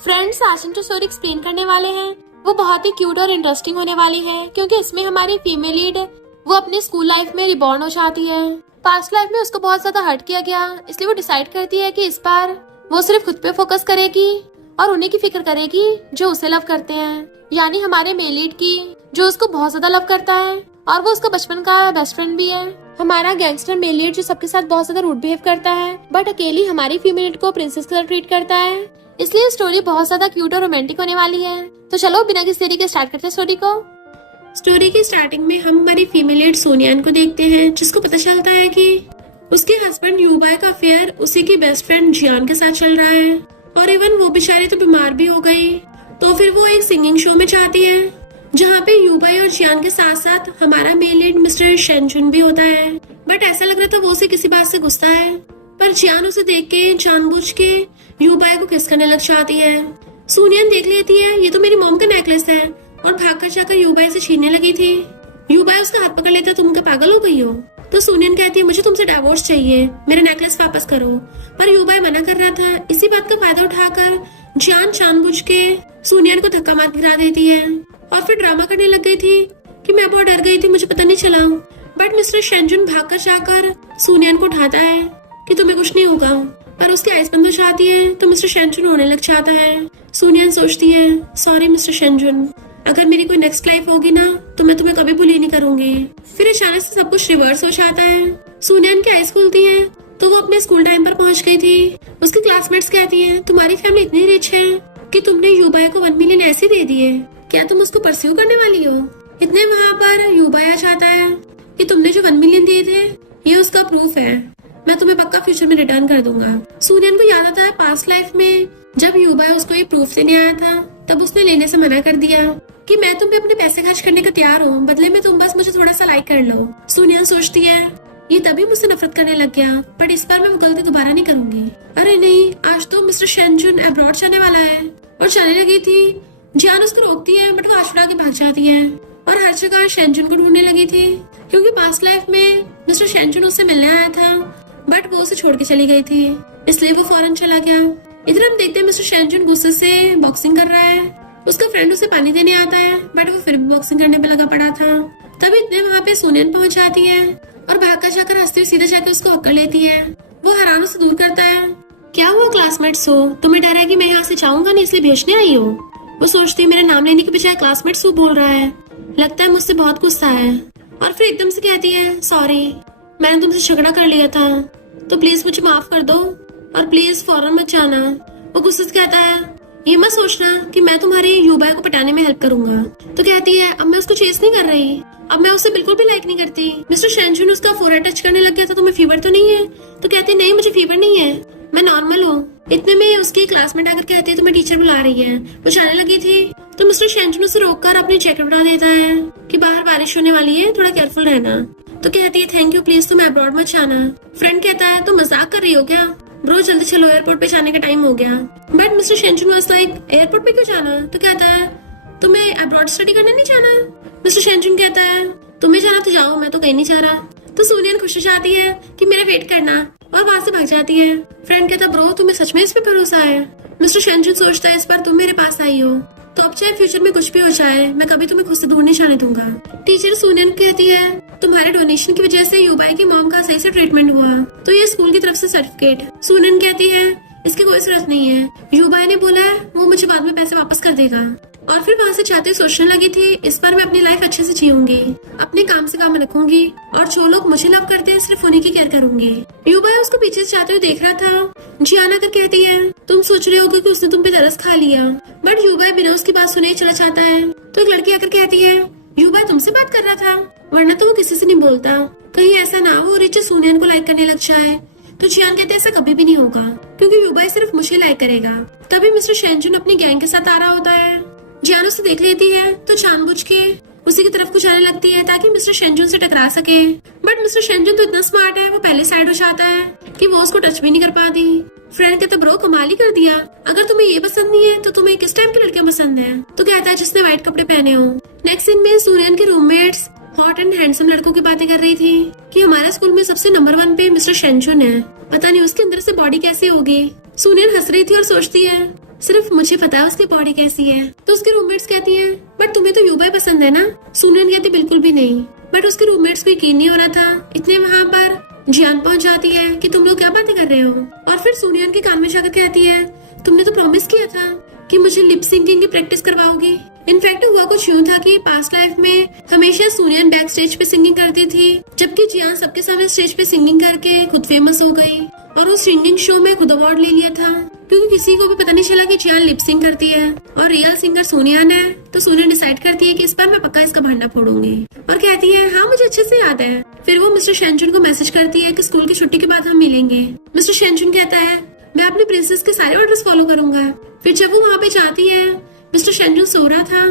Friends, आज हम जो स्टोरी एक्सप्लेन करने वाले हैं वो बहुत ही क्यूट और इंटरेस्टिंग होने वाली है, क्योंकि इसमें हमारी फीमेल लीड वो अपनी स्कूल लाइफ में रिबॉर्न हो जाती है। पास्ट लाइफ में उसको बहुत ज्यादा हर्ट किया गया, इसलिए वो डिसाइड करती है कि इस बार वो सिर्फ खुद पे फोकस करेगी और उन्हीं की फिक्र करेगी जो उसे लव करते हैं, यानी हमारे मेल लीड की, जो उसको बहुत ज्यादा लव करता है और वो उसका बचपन का बेस्ट फ्रेंड भी है। हमारा गैंगस्टर मेल लीड जो सबके साथ बहुत ज्यादा रूड बिहेव करता है, बट अकेली हमारी फीमेल लीड को प्रिंसेस की तरह ट्रीट करता है, इसलिए स्टोरी बहुत ज्यादा क्यूट और रोमांटिक होने वाली है। तो चलो बिना किसी देरी के स्टार्ट करते हैं स्टोरी को। स्टोरी की स्टार्टिंग में हम हमारी फीमेल लीड सोनियान को देखते हैं, जिसको पता चलता है कि उसके हस्बैंड यूबाई का अफेयर उसी की बेस्ट फ्रेंड जियान के साथ चल रहा है, और इवन वो बेचारी तो बीमार भी हो गई। तो फिर वो एक सिंगिंग शो में चाहती है, जहाँ पे यूबाई और जियान के साथ साथ हमारा मेल लीड मिस्टर शेनजुन भी होता है। बट ऐसा लग रहा था वो उसे किसी बात से गुस्सा है, पर जियान उसे देख के जानबूझ के यूबाई को किस करने लग जाती है। सोनियन देख लेती है ये तो मेरी मॉम का नेकलेस है, और भागकर जाकर यूबाई से छीनने लगी थी। यूबाई उसका हाथ पकड़ लेता, तुम क्या पागल हो गई हो? तो सोनियन कहती है मुझे तुमसे डिवोर्स चाहिए, मेरा नेकलेस वापस करो। पर यूबाई मना कर रहा था। इसी बात का फायदा उठाकर जियान जानबूझ के सोनियन को धक्का मार गिरा देती है, और फिर ड्रामा करने लग गई थी कि मैं बहुत डर गई थी, मुझे पता नहीं चला। बट मिस्टर शेनजुन भागकर जाकर सोनियन को उठाता है कि तुम्हें कुछ नहीं होगा, पर उसकी आइस बंद हो जाती है तो मिस्टर शेनजुन रोने लग जाता है। सोनियन सोचती है सॉरी मिस्टर शेनजुन, अगर मेरी कोई नेक्स्ट लाइफ होगी ना तो मैं तुम्हें कभी भूली नहीं करूंगी। फिर अचानक से सब कुछ रिवर्स हो जाता है। सोनियन की आइस खुलती है तो वो अपने स्कूल टाइम पर पहुंच गई थी। उसकी क्लासमेट्स कहती है तुम्हारी फैमिली इतनी रिच है कि तुमने यूबाई को 1 मिलियन ऐसे दे दिए, क्या तुम उसको परस्यू करने वाली हो? इतने वहाँ पर यूबाई आ जाता है कि तुमने जो 1 मिलियन दिए थे ये उसका प्रूफ है, मैं तुम्हें पक्का फ्यूचर में रिटर्न कर दूंगा। सोनियन को याद आता है पास्ट लाइफ में जब यूबाई उसको ये प्रूफ देने आया था, तब उसने लेने से मना कर दिया कि मैं तुम पे अपने पैसे खर्च करने को तैयार हूँ, बदले में तुम बस मुझे थोड़ा सा लाइक कर लो। सोनियन सोचती है ये तभी मुझसे नफरत करने लग गया, बट इस बार मैं वो गलती दोबारा नहीं करूंगी। अरे नहीं, आज तो मिस्टर शेनजुन अब्रॉड जाने वाला है। और जाने लगी थी। जियान उसको रोकती है, बट वो आशुरा के भाग जाती है और हर जगह शेनजुन को ढूंढने लगी थी, क्योंकि पास्ट लाइफ में मिस्टर शेनजुन उससे मिलने आया था, बट वो उसे छोड़ के चली गई थी, इसलिए वो फौरन चला गया। इधर हम देखते हैं मिस्टर शेनजुन गुस्से से बॉक्सिंग कर रहा है। उसका फ्रेंड उसे पानी देने आता है, बट वो फिर भी बॉक्सिंग करने पे लगा पड़ा था। तभी इतने वहाँ पे सोनियन पहुंच जाती है और भागकर जाकर हंसते हुए सीधे जाकर उसको हक कर लेती है। वो हैरान उसे दूर करता है। क्या हुआ क्लासमेट्स हो, तुम्हें डर है कि मैं यहाँ से जाऊंगा नहीं इसलिए भेजने आई हो? वो सोचती है मेरा नाम लेने के बजाय क्लासमेट्स वो बोल रहा है, लगता है मुझसे बहुत गुस्सा है। और फिर एकदम से कहती है सॉरी, मैंने तुमसे झगड़ा कर लिया था, तो प्लीज मुझे माफ कर दो और प्लीज फौरन मत जाना। वो गुस्से से कहता है ये मत सोचना कि मैं तुम्हारे यूबाई को पटाने में हेल्प करूंगा। तो कहती है अब मैं उसको चेस नहीं कर रही, अब मैं उसे बिल्कुल भी लाइक नहीं करती। मिस्टर शेनजुन उसका फोरहेड टच करने लग गया था, तुम्हें फीवर तो नहीं है? तो कहती नहीं मुझे फीवर नहीं है, मैं नॉर्मल हूँ। इतने में उसकी क्लासमेट आकर कहती है तुम्हें टीचर बुला रही है। वो जाने लगी थी तो मिस्टर शेनजुन उसे रोककर अपनी जैकेट बना देता है कि बाहर बारिश होने वाली है, थोड़ा केयरफुल रहना। तो कहती है थैंक यू, प्लीज तुम अब्रॉड मत जाना। फ्रेंड कहता है तुम मजाक कर रही हो क्या? ब्रो जल्दी चलो, एयरपोर्ट पे जाने का टाइम हो गया। But mister Shenjun was like airport पे क्यों जाना? तो कहता है तुम्हें अब्रॉड स्टडी करने नहीं जाना? मिस्टर शेनजुन कहता है तुम्हें जाना तो जाओ, मैं तो कहीं नहीं जा रहा। तो सोनियन खुश हो जाती है कि मेरा वेट करना, और वहां से भाग जाती है। फ्रेंड कहता ब्रो तुम्हें सच में इस पे भरोसा है? मिस्टर शेनजुन सोचता है इस बार तुम मेरे पास आई हो तो अब चाहे फ्यूचर में कुछ भी हो जाए मैं कभी तुम्हें खुद से दूर नहीं जाने दूंगा। टीचर सोनियन कहती है तुम्हारे डोनेशन की वजह से यूबाई की मॉम का सही से ट्रीटमेंट हुआ, तो ये स्कूल की तरफ से सर्टिफिकेट। सोनियन कहती है इसकी कोई जरूरत नहीं है, यूबाई ने बोला है वो मुझे बाद में पैसे वापस कर देगा। और फिर वहाँ से जाते सोचने लगी थी इस बार मैं अपनी लाइफ अच्छे से जीऊंगी, अपने काम से काम रखूंगी, और जो लोग मुझे लव करते हैं सिर्फ उन्हीं की केयर करूंगी। यूबाई उसको पीछे से जाते हुए देख रहा था। जियान आकर कहती है तुम सोच रहे होगे कि उसने तुम पे तरस खा लिया, बट यूबाई बिना उसकी बात सुने चला जाता है। तो एक लड़की आकर कहती है यूबाई तुमसे बात कर रहा था, वरना तो वो किसी से नहीं बोलता, कहीं ऐसा ना हो रिचा सोनियन को लाइक करने लग जाए। तो जियान कहते ऐसा कभी भी नहीं होगा, क्योंकि यूबाई सिर्फ मुझे लाइक करेगा। तभी मिस्टर शेनजुन अपनी गैंग के साथ आ रहा होता है। जियान उसे देख लेती है तो जानबूझ के उसी की तरफ को जाने लगती है ताकि मिस्टर शेनजुन से टकरा सके। बट मिस्टर शेनजुन तो इतना स्मार्ट है, वो पहले साइड हो जाता है कि वो उसको टच भी नहीं कर पाती। फ्रेंड कहता ब्रो कमाल ही कर दिया, अगर तुम्हें ये पसंद नहीं है तो तुम्हें किस टाइप की लड़कियां पसंद है? तो कहता है जिसने व्हाइट कपड़े पहने हो। नेक्स्ट सीन में सोनियन के रूममेट्स हॉट एंड हैंडसम लड़कों की बातें कर रही थी कि हमारे स्कूल में सबसे नंबर 1 पे मिस्टर शेनजुन है, पता नहीं उसके अंदर से बॉडी कैसी होगी। सोनियन हंस रही थी और सोचती है सिर्फ मुझे पता है उसकी बॉडी कैसी है। तो उसके रूममेट्स कहती हैं बट तुम्हें तो यूबाई पसंद है ना। सुनियन कहती बिल्कुल भी नहीं। बट उसके रूममेट्स को यकीन नहीं हो रहा था। इतने वहाँ पर जियान पहुंच जाती है कि तुम लोग क्या बातें कर रहे हो। और फिर सुनियन के कान में जाकर कहती है तुमने तो प्रॉमिस किया था कि मुझे लिप सिंकिंग की प्रैक्टिस करवाओगी। इनफैक्ट हुआ कुछ यूं था कि पास्ट लाइफ में हमेशा सुनियन बैक स्टेज पे सिंगिंग करती थी, जबकि जियान सबके सामने स्टेज पे सिंगिंग करके खुद फेमस हो गई और उस सिंगिंग शो में खुद अवार्ड ले लिया था। क्योंकि किसी को भी पता नहीं चला कि जियान लिप सिंग करती है और रियल सिंगर सोनियान है, तो सोनिया डिसाइड करती है कि इस बार मैं पक्का इसका भंडा फोड़ूंगी और कहती है हाँ मुझे अच्छे से याद है। फिर वो मिस्टर शेंचुन को मैसेज करती है कि स्कूल की छुट्टी के बाद हम मिलेंगे। मिस्टर शेंचुन कहता है मैं अपनी प्रिंसेस के सारे ऑर्डर्स फॉलो करूंगा। फिर जब वो वहाँ पे जाती है, मिस्टर शेंचुन सो रहा था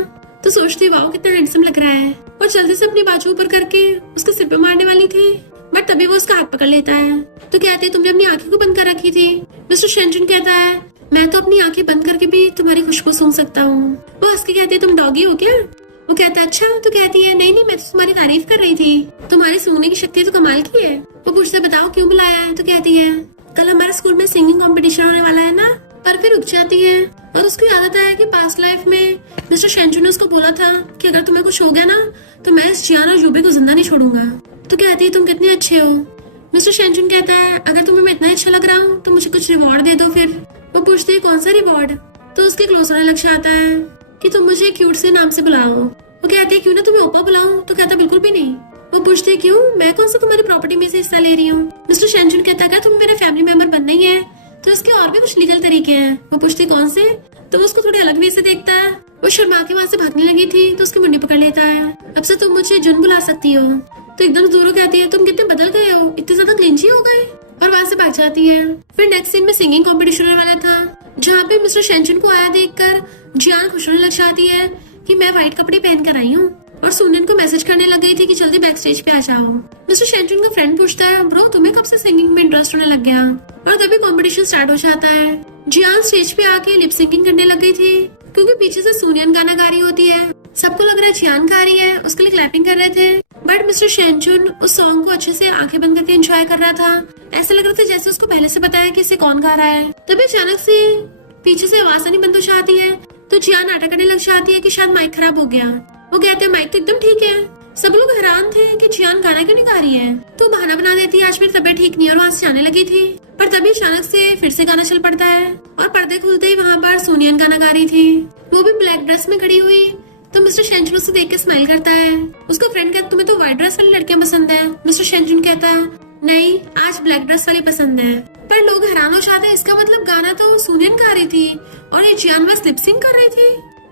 तो सोचती वाओ कितना हैंडसम लग रहा है और जल्दी से अपनी बाजू ऊपर करके उसके सिर पे मारने वाली थी, बट तभी वो उसका हाथ पकड़ लेता है। तो कहते हैं तुमने अपनी आंखें को बंद कर रखी थी। मिस्टर शेंचुन कहता है मैं तो अपनी आंखें बंद करके भी तुम्हारी खुशबू सूंघ सकता हूँ। वो हंस के कहती है तुम डॉगी हो क्या। वो कहता है अच्छा। तो कहती है नहीं मैं तो तुम्हारी तारीफ कर रही थी, तुम्हारी सूंघने की शक्ति तो कमाल की है। वो पूछते बताओ क्यों बुलाया है। तो कहती है कल हमारे स्कूल में सिंगिंग कंपटीशन होने वाला है ना। पर फिर रुक जाती है और उसको याद आता है कि पास्ट लाइफ में मिस्टर शेंचुन ने उसको बोला था कि अगर तुम्हें कुछ हो गया ना तो मैं इस जियान और यूबी को जिंदा नहीं छोड़ूंगा। तो कहती है तुम कितने अच्छे हो। मिस्टर शेंचुन कहता है अगर तुम्हें मैं इतना अच्छा लग रहा हूँ तो मुझे कुछ रिवॉर्ड दे दो। फिर वो पूछते है कौन सा रिवॉर्ड। तो उसके क्लोज होने लग जाता है कि तुम मुझे क्यूट से नाम से बुलाओ। वो कहती है क्यों ना तुम्हें ओपा बुलाऊं। तो कहता बिल्कुल भी नहीं। वो पूछती है क्यों, मैं कौन सा तुम्हारी प्रॉपर्टी में से हिस्सा ले रही हूँ। मिस्टर शेंचुन कहता है तुम मेरे फैमिली मेंबर बनना ही है तो इसके और भी कुछ लीगल तरीके हैं। वो पूछती कौन से। तो उसको थोड़ी अलग वे से देखता है। वो शर्मा के वहाँ से भागने लगी थी तो उसकी मुंडी पकड़ लेता है। अब से तुम मुझे जुन बुला सकती हो। तो एकदम दूरों कहती है तुम कितने बदल गए हो, इतने ज्यादा क्लिंची हो गए, और वहाँ से भाग जाती है। फिर नेक्स्ट सीन में सिंगिंग कंपटीशन होने वाला था, जहाँ पे मिस्टर शेंचुन को आया देखकर जियान खुश होने लग जाती है कि मैं व्हाइट कपड़े पहन कर आई हूँ, और सुनियन को मैसेज करने लग गई थी कि जल्दी बैक स्टेज पे आ जाओ। मिस्टर शेंचुन का फ्रेंड पूछता है ब्रो तुम्हें कब से सिंगिंग में इंटरेस्ट होने लग गया। और तभी कंपटीशन स्टार्ट हो जाता है। जियान स्टेज पे आके लिप सिंकिंग करने लग गई थी क्योंकि पीछे से सुनियन गाना गा रही होती है। सबको लग रहा है जियान गा रही है, उसके लिए क्लैपिंग कर रहे थे। बट मिस्टर शेंचुन उस सॉन्ग को अच्छे से आंखें बंद करके एंजॉय कर रहा था। ऐसा लग रहा था जैसे उसको पहले से पता है कि इसे कौन गा रहा है। तभी अचानक से पीछे से आवाज आनी बंद हो जाती है तो जियान नाटक करने लग जाती है कि शायद माइक खराब हो गया। वो कहते हैं माइक तो एकदम ठीक है। सब लोग हैरान थे कि जियान गाना क्यों नहीं गा रही है। तो बहाना बना देती है आज मेरी तबीयत ठीक नहीं है, और वहाँ से जाने लगी थी। पर तभी अचानक से फिर से गाना चल पड़ता है और पर्दे खुलते ही वहाँ पर सुनियन गाना गा रही थी, वो भी ब्लैक ड्रेस में खड़ी हुई। तो मिस्टर शेंचुन उससे देख के स्माइल करता है। उसका फ्रेंड कहता तुम्हें तो व्हाइट ड्रेस वाली लड़कियां पसंद है। मिस्टर शेंचुन कहता है नहीं आज ब्लैक ड्रेस वाली पसंद है। पर लोग हैरान हो जाते हैं, इसका मतलब गाना तो सुनियन गा रही थी और ये जियान बस लिप सिंक कर रही थी।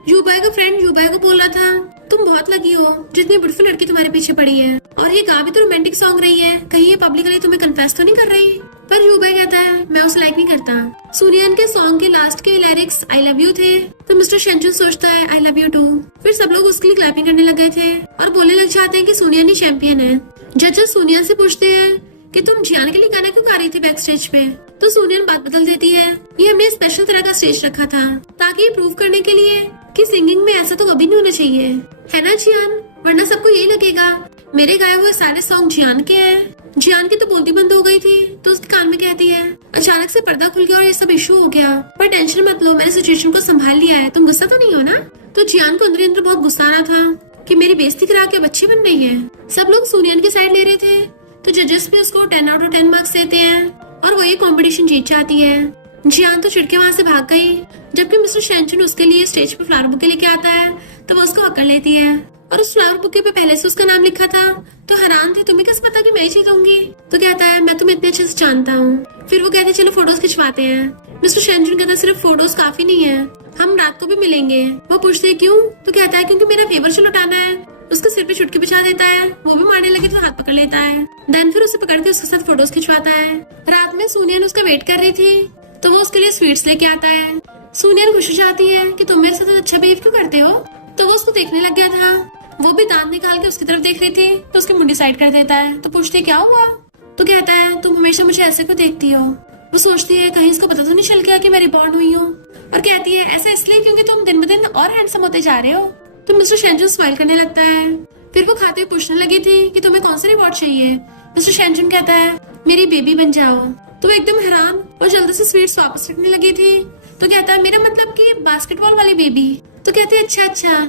यूबाई का फ्रेंड यूबाई को बोल रहा था तुम बहुत लगी हो, जितनी ब्यूटीफुल लड़की तुम्हारे पीछे पड़ी है, और ये गा भी तो रोमांटिक सॉन्ग रही है, कहीं ये पब्लिकली तुम्हें कन्फेस तो नहीं कर रही। पर यूबाई कहता है मैं उसे लाइक नहीं करता। सुनियन के सॉन्ग के लास्ट के लिरिक्स आई लव यू थे। तो मिस्टर शेंचुन सोचता है आई लव यू टू। फिर सब लोग उसके लिए क्लैपिंग करने लग गए थे और बोलने लग जाते हैं कि सुनियन ही चैंपियन है। जजेस सुनियन से पूछते हैं कि तुम जियान के लिए गाना क्यों गा रही थी बैक स्टेज पे। तो सुनियन बात बदल देती है ये हमने स्पेशल तरह का स्टेज रखा था ताकि ये प्रूव करने के लिए कि सिंगिंग में ऐसा तो कभी नहीं होना चाहिए, है ना जियान, वरना सबको यही लगेगा मेरे गाए हुए सारे सॉन्ग जियान के हैं। जियान की तो बोलती बंद हो गई थी तो उसके कान में कहती है अचानक से पर्दा खुल गया और ये सब इशू हो गया, पर टेंशन मत लो मैंने सिचुएशन को संभाल लिया है, तुम गुस्सा तो नहीं हो ना। तो जियान को अंदर अंदर बहुत गुस्सा आ रहा था कि मेरी बेइज्जती करा के बच्ची बन रही है। सब लोग सुनियन की साइड ले रहे थे तो जजेस भी उसको 10 आउट ऑफ 10 मार्क्स देते हैं और वो ये कंपटीशन जीत जाती है। जियान तो चिढ़के वहाँ से भाग गई, जबकि मिस्टर शेंचुन उसके लिए स्टेज पे फ्लावर बुके लेके आता है तो वो उसको पकड़ लेती है और उस फ्लावर बुके पे पहले से उसका नाम लिखा था। तो हैरान थे तुम्हें कैसे पता कि मैं ही जीतूंगी। तो कहता है मैं तुम्हें इतने अच्छे से जानता हूँ। फिर वो कहते हैं चलो फोटोज खिंचवाते हैं। मिस्टर शेंचुन कहता है सिर्फ फोटोज काफी नहीं है, हम रात को भी मिलेंगे। वो पूछते हैं क्यों। तो कहता है क्योंकि मेरा फेवर से लुटाना है। उसके सिर पे चुटकी बिछा देता है, वो भी मारने लगे तो हाथ पकड़ लेता है। देन फिर उसे पकड़ के उसके साथ फोटोज खिंचवाता है। रात में सुनियन उसका वेट कर रही थी तो वो उसके लिए स्वीट्स लेके आता है। सुनियन खुश हो जाती है कि तुम मेरे साथ अच्छा बिहेव क्यों करते हो। तो वो उसको देखने लग गया था, वो भी दांत निकाल के उसकी तरफ देख रही थी तो उसकी मुंडी साइड कर देता है। तो पूछती है क्या हुआ। तो कहता है तुम हमेशा मुझे ऐसे क्यों देखती हो। वो सोचती है कहीं इसको पता तो नहीं चल गया कि मैं रिबॉर्न हुई हूँ, और कहती है ऐसा इसलिए क्योंकि तुम दिन ब दिन और हैंडसम होते जा रहे हो। तो मिस्टर शेंचुन स्माइल करने लगता है। फिर वो खाते हुए पूछने लगी थी कि तुम्हें कौन सा रिवॉर्ड चाहिए। मिस्टर शेंचुन कहता है मेरी बेबी बन जाओ। तो वो एकदम हैरान और जल्दी से स्वीट्स वापस रखने लगी थी तो कहता है मेरा मतलब कि बास्केटबॉल वाली बेबी। तो कहते हैं अच्छा अच्छा।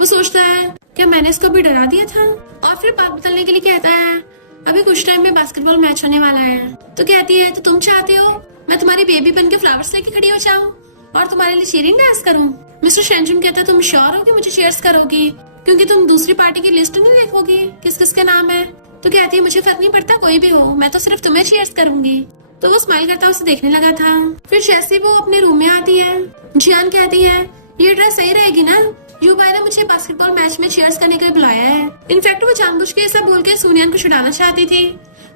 वो सोचता है क्या मैंने इसको भी डरा दिया था, और फिर बात बदलने के लिए कहता है अभी कुछ टाइम में बास्केटबॉल मैच होने वाला है। तो कहती है तो तुम चाहते हो मैं तुम्हारी बेबी बन के फ्लावर्स लेके खड़ी हो जाऊं और तुम्हारे लिए चीयरिंग डांस करूं। मिस्टर शेंजुन कहता है तुम श्योर हो कि मुझे चीयर्स करोगी, क्योंकि तुम दूसरी पार्टी की लिस्ट नहीं देखोगी किस किस के नाम है। तो कहती है मुझे फर्क नहीं पड़ता कोई भी हो, मैं तो सिर्फ तुम्हें चीयर्स करूंगी। तो वो स्माइल करता उसे देखने लगा था। फिर जैसे वो अपने रूम में आती है, जियान कहती है ये ड्रेस सही रहेगी ना, यूबाई ने मुझे बास्केटबॉल मैच में चीयर्स करने के लिए बुलाया है। इनफैक्ट वो जानबूझ के ऐसा बोल के सोनियान को छुड़ाना चाहती थी,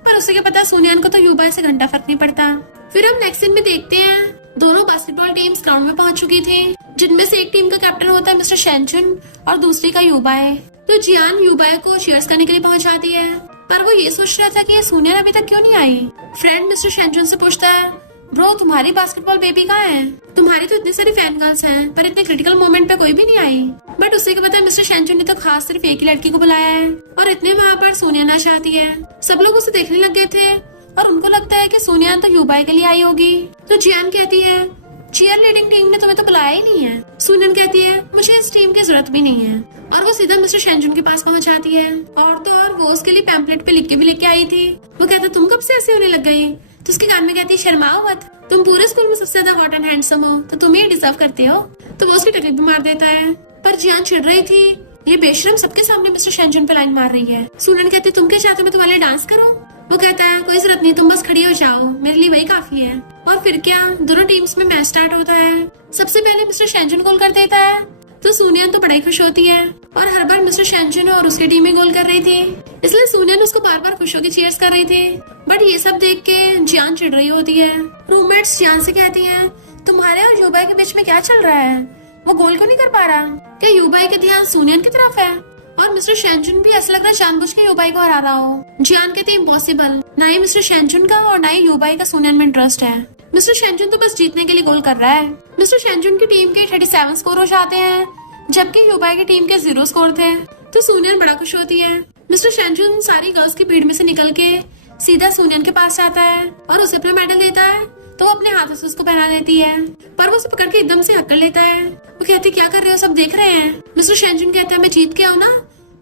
पर उसे क्या पता सोनियान को तो यूबाई से घंटा फर्क नहीं पड़ता। फिर हम नेक्स्ट सीन में देखते हैं दोनों बास्केटबॉल टीम्स ग्राउंड में पहुंच चुकी थी, जिनमें से एक टीम का कैप्टन होता है मिस्टर शेंजुन और दूसरी का यूबाई। तो जियान यूबाई को चीयर्स करने के लिए पहुंच जाती है, पर वो ये सोच रहा था कि ये सोनियान अभी तक क्यों नहीं आई। फ्रेंड मिस्टर शेंजुन से पूछता है ब्रो तुम्हारी बास्केटबॉल बेबी कहाँ है, तुम्हारी तो इतनी सारी फैन गर्ल्स हैं पर इतने क्रिटिकल मोमेंट पे कोई भी नहीं आई। बट उसे क्या पता मिस्टर शेंजुन ने तो खास सिर्फ एक ही लड़की को बुलाया है, और इतने वहाँ पर सोनियान आ चाहती है। सब लोग उसे देखने लग गए थे और उनको लगता है कि सोनियान तो यूबाई के लिए आई होगी। तो जियान कहती है चीयर लीडिंग टीम ने तुम्हें तो बुलाया ही नहीं है। सोनियान कहती है मुझे इस टीम की जरूरत भी नहीं है, और वो सीधा मिस्टर शेंजुन के पास पहुंच जाती है। और तो और वो उसके लिए पैम्पलेट पे लिख के भी लेके आई थी। वो कहता तुम कब से ऐसे होने लग गई। तो उसके कान में कहती है शर्माओ मत, तुम पूरे स्कूल में सबसे ज्यादा हॉट एंड हैंडसम हो, तो तुम ये डिजर्व करते हो। तो वो उसकी टकली भी मार देता है, पर जियान चिढ़ रही थी ये बेशरम सबके सामने मिस्टर शेंजुन पे लाइन मार रही है। सोनियान कहती तुम क्या चाहते हो मैं तुम्हारे लिए डांस करूं। वो कहता है कोई जरूरत नहीं, तुम बस खड़ी हो जाओ, मेरे लिए वही काफी है। और फिर क्या दोनों टीम्स में मैच स्टार्ट होता है। सबसे पहले मिस्टर शेंजुन गोल कर देता है, तो सोनियान तो बड़ी खुश होती है, और हर बार मिस्टर शेंजुन और उसकी टीम ही गोल कर रही थी, इसलिए सोनियान उसको बार बार खुश होकर चीयर्स कर रही थी। बट ये सब देख के जियान चिढ़ रही होती है। रूममेट्स जियान से कहती हैं तुम्हारे और यूबाई के बीच में क्या चल रहा है, वो गोल क्यों नहीं कर पा रहा। क्या यूबाई का ध्यान सोनियान की तरफ है, और मिस्टर शेंजुन भी ऐसा लग रहा है जानबूझ के यूबाई को हरा रहा हो। जियान कहती है इम्पॉसिबल, ना ही मिस्टर शेंजुन का और ना ही यूबाई का सोनियान में इंटरेस्ट है। मिस्टर शेंजुन तो बस जीतने के लिए गोल कर रहा है। मिस्टर शेंजुन की टीम के 37 स्कोर हो जाते हैं, जबकि यूबाई की टीम के 0 स्कोर थे। तो सोनियान बड़ा खुश होती है। मिस्टर शेंजुन सारी गर्ल्स की भीड़ में से निकल के सीधा सोनियान के पास जाता है और उसे अपना मेडल देता है, तो वो अपने हाथों से उसको पहना देती है, पर वो उसे पकड़ के एकदम से हक्कड़ लेता है। वो कहती क्या कर रहे हो, सब देख रहे हैं। मिस्टर शेंजुन कहता है मैं जीत के आऊँ ना,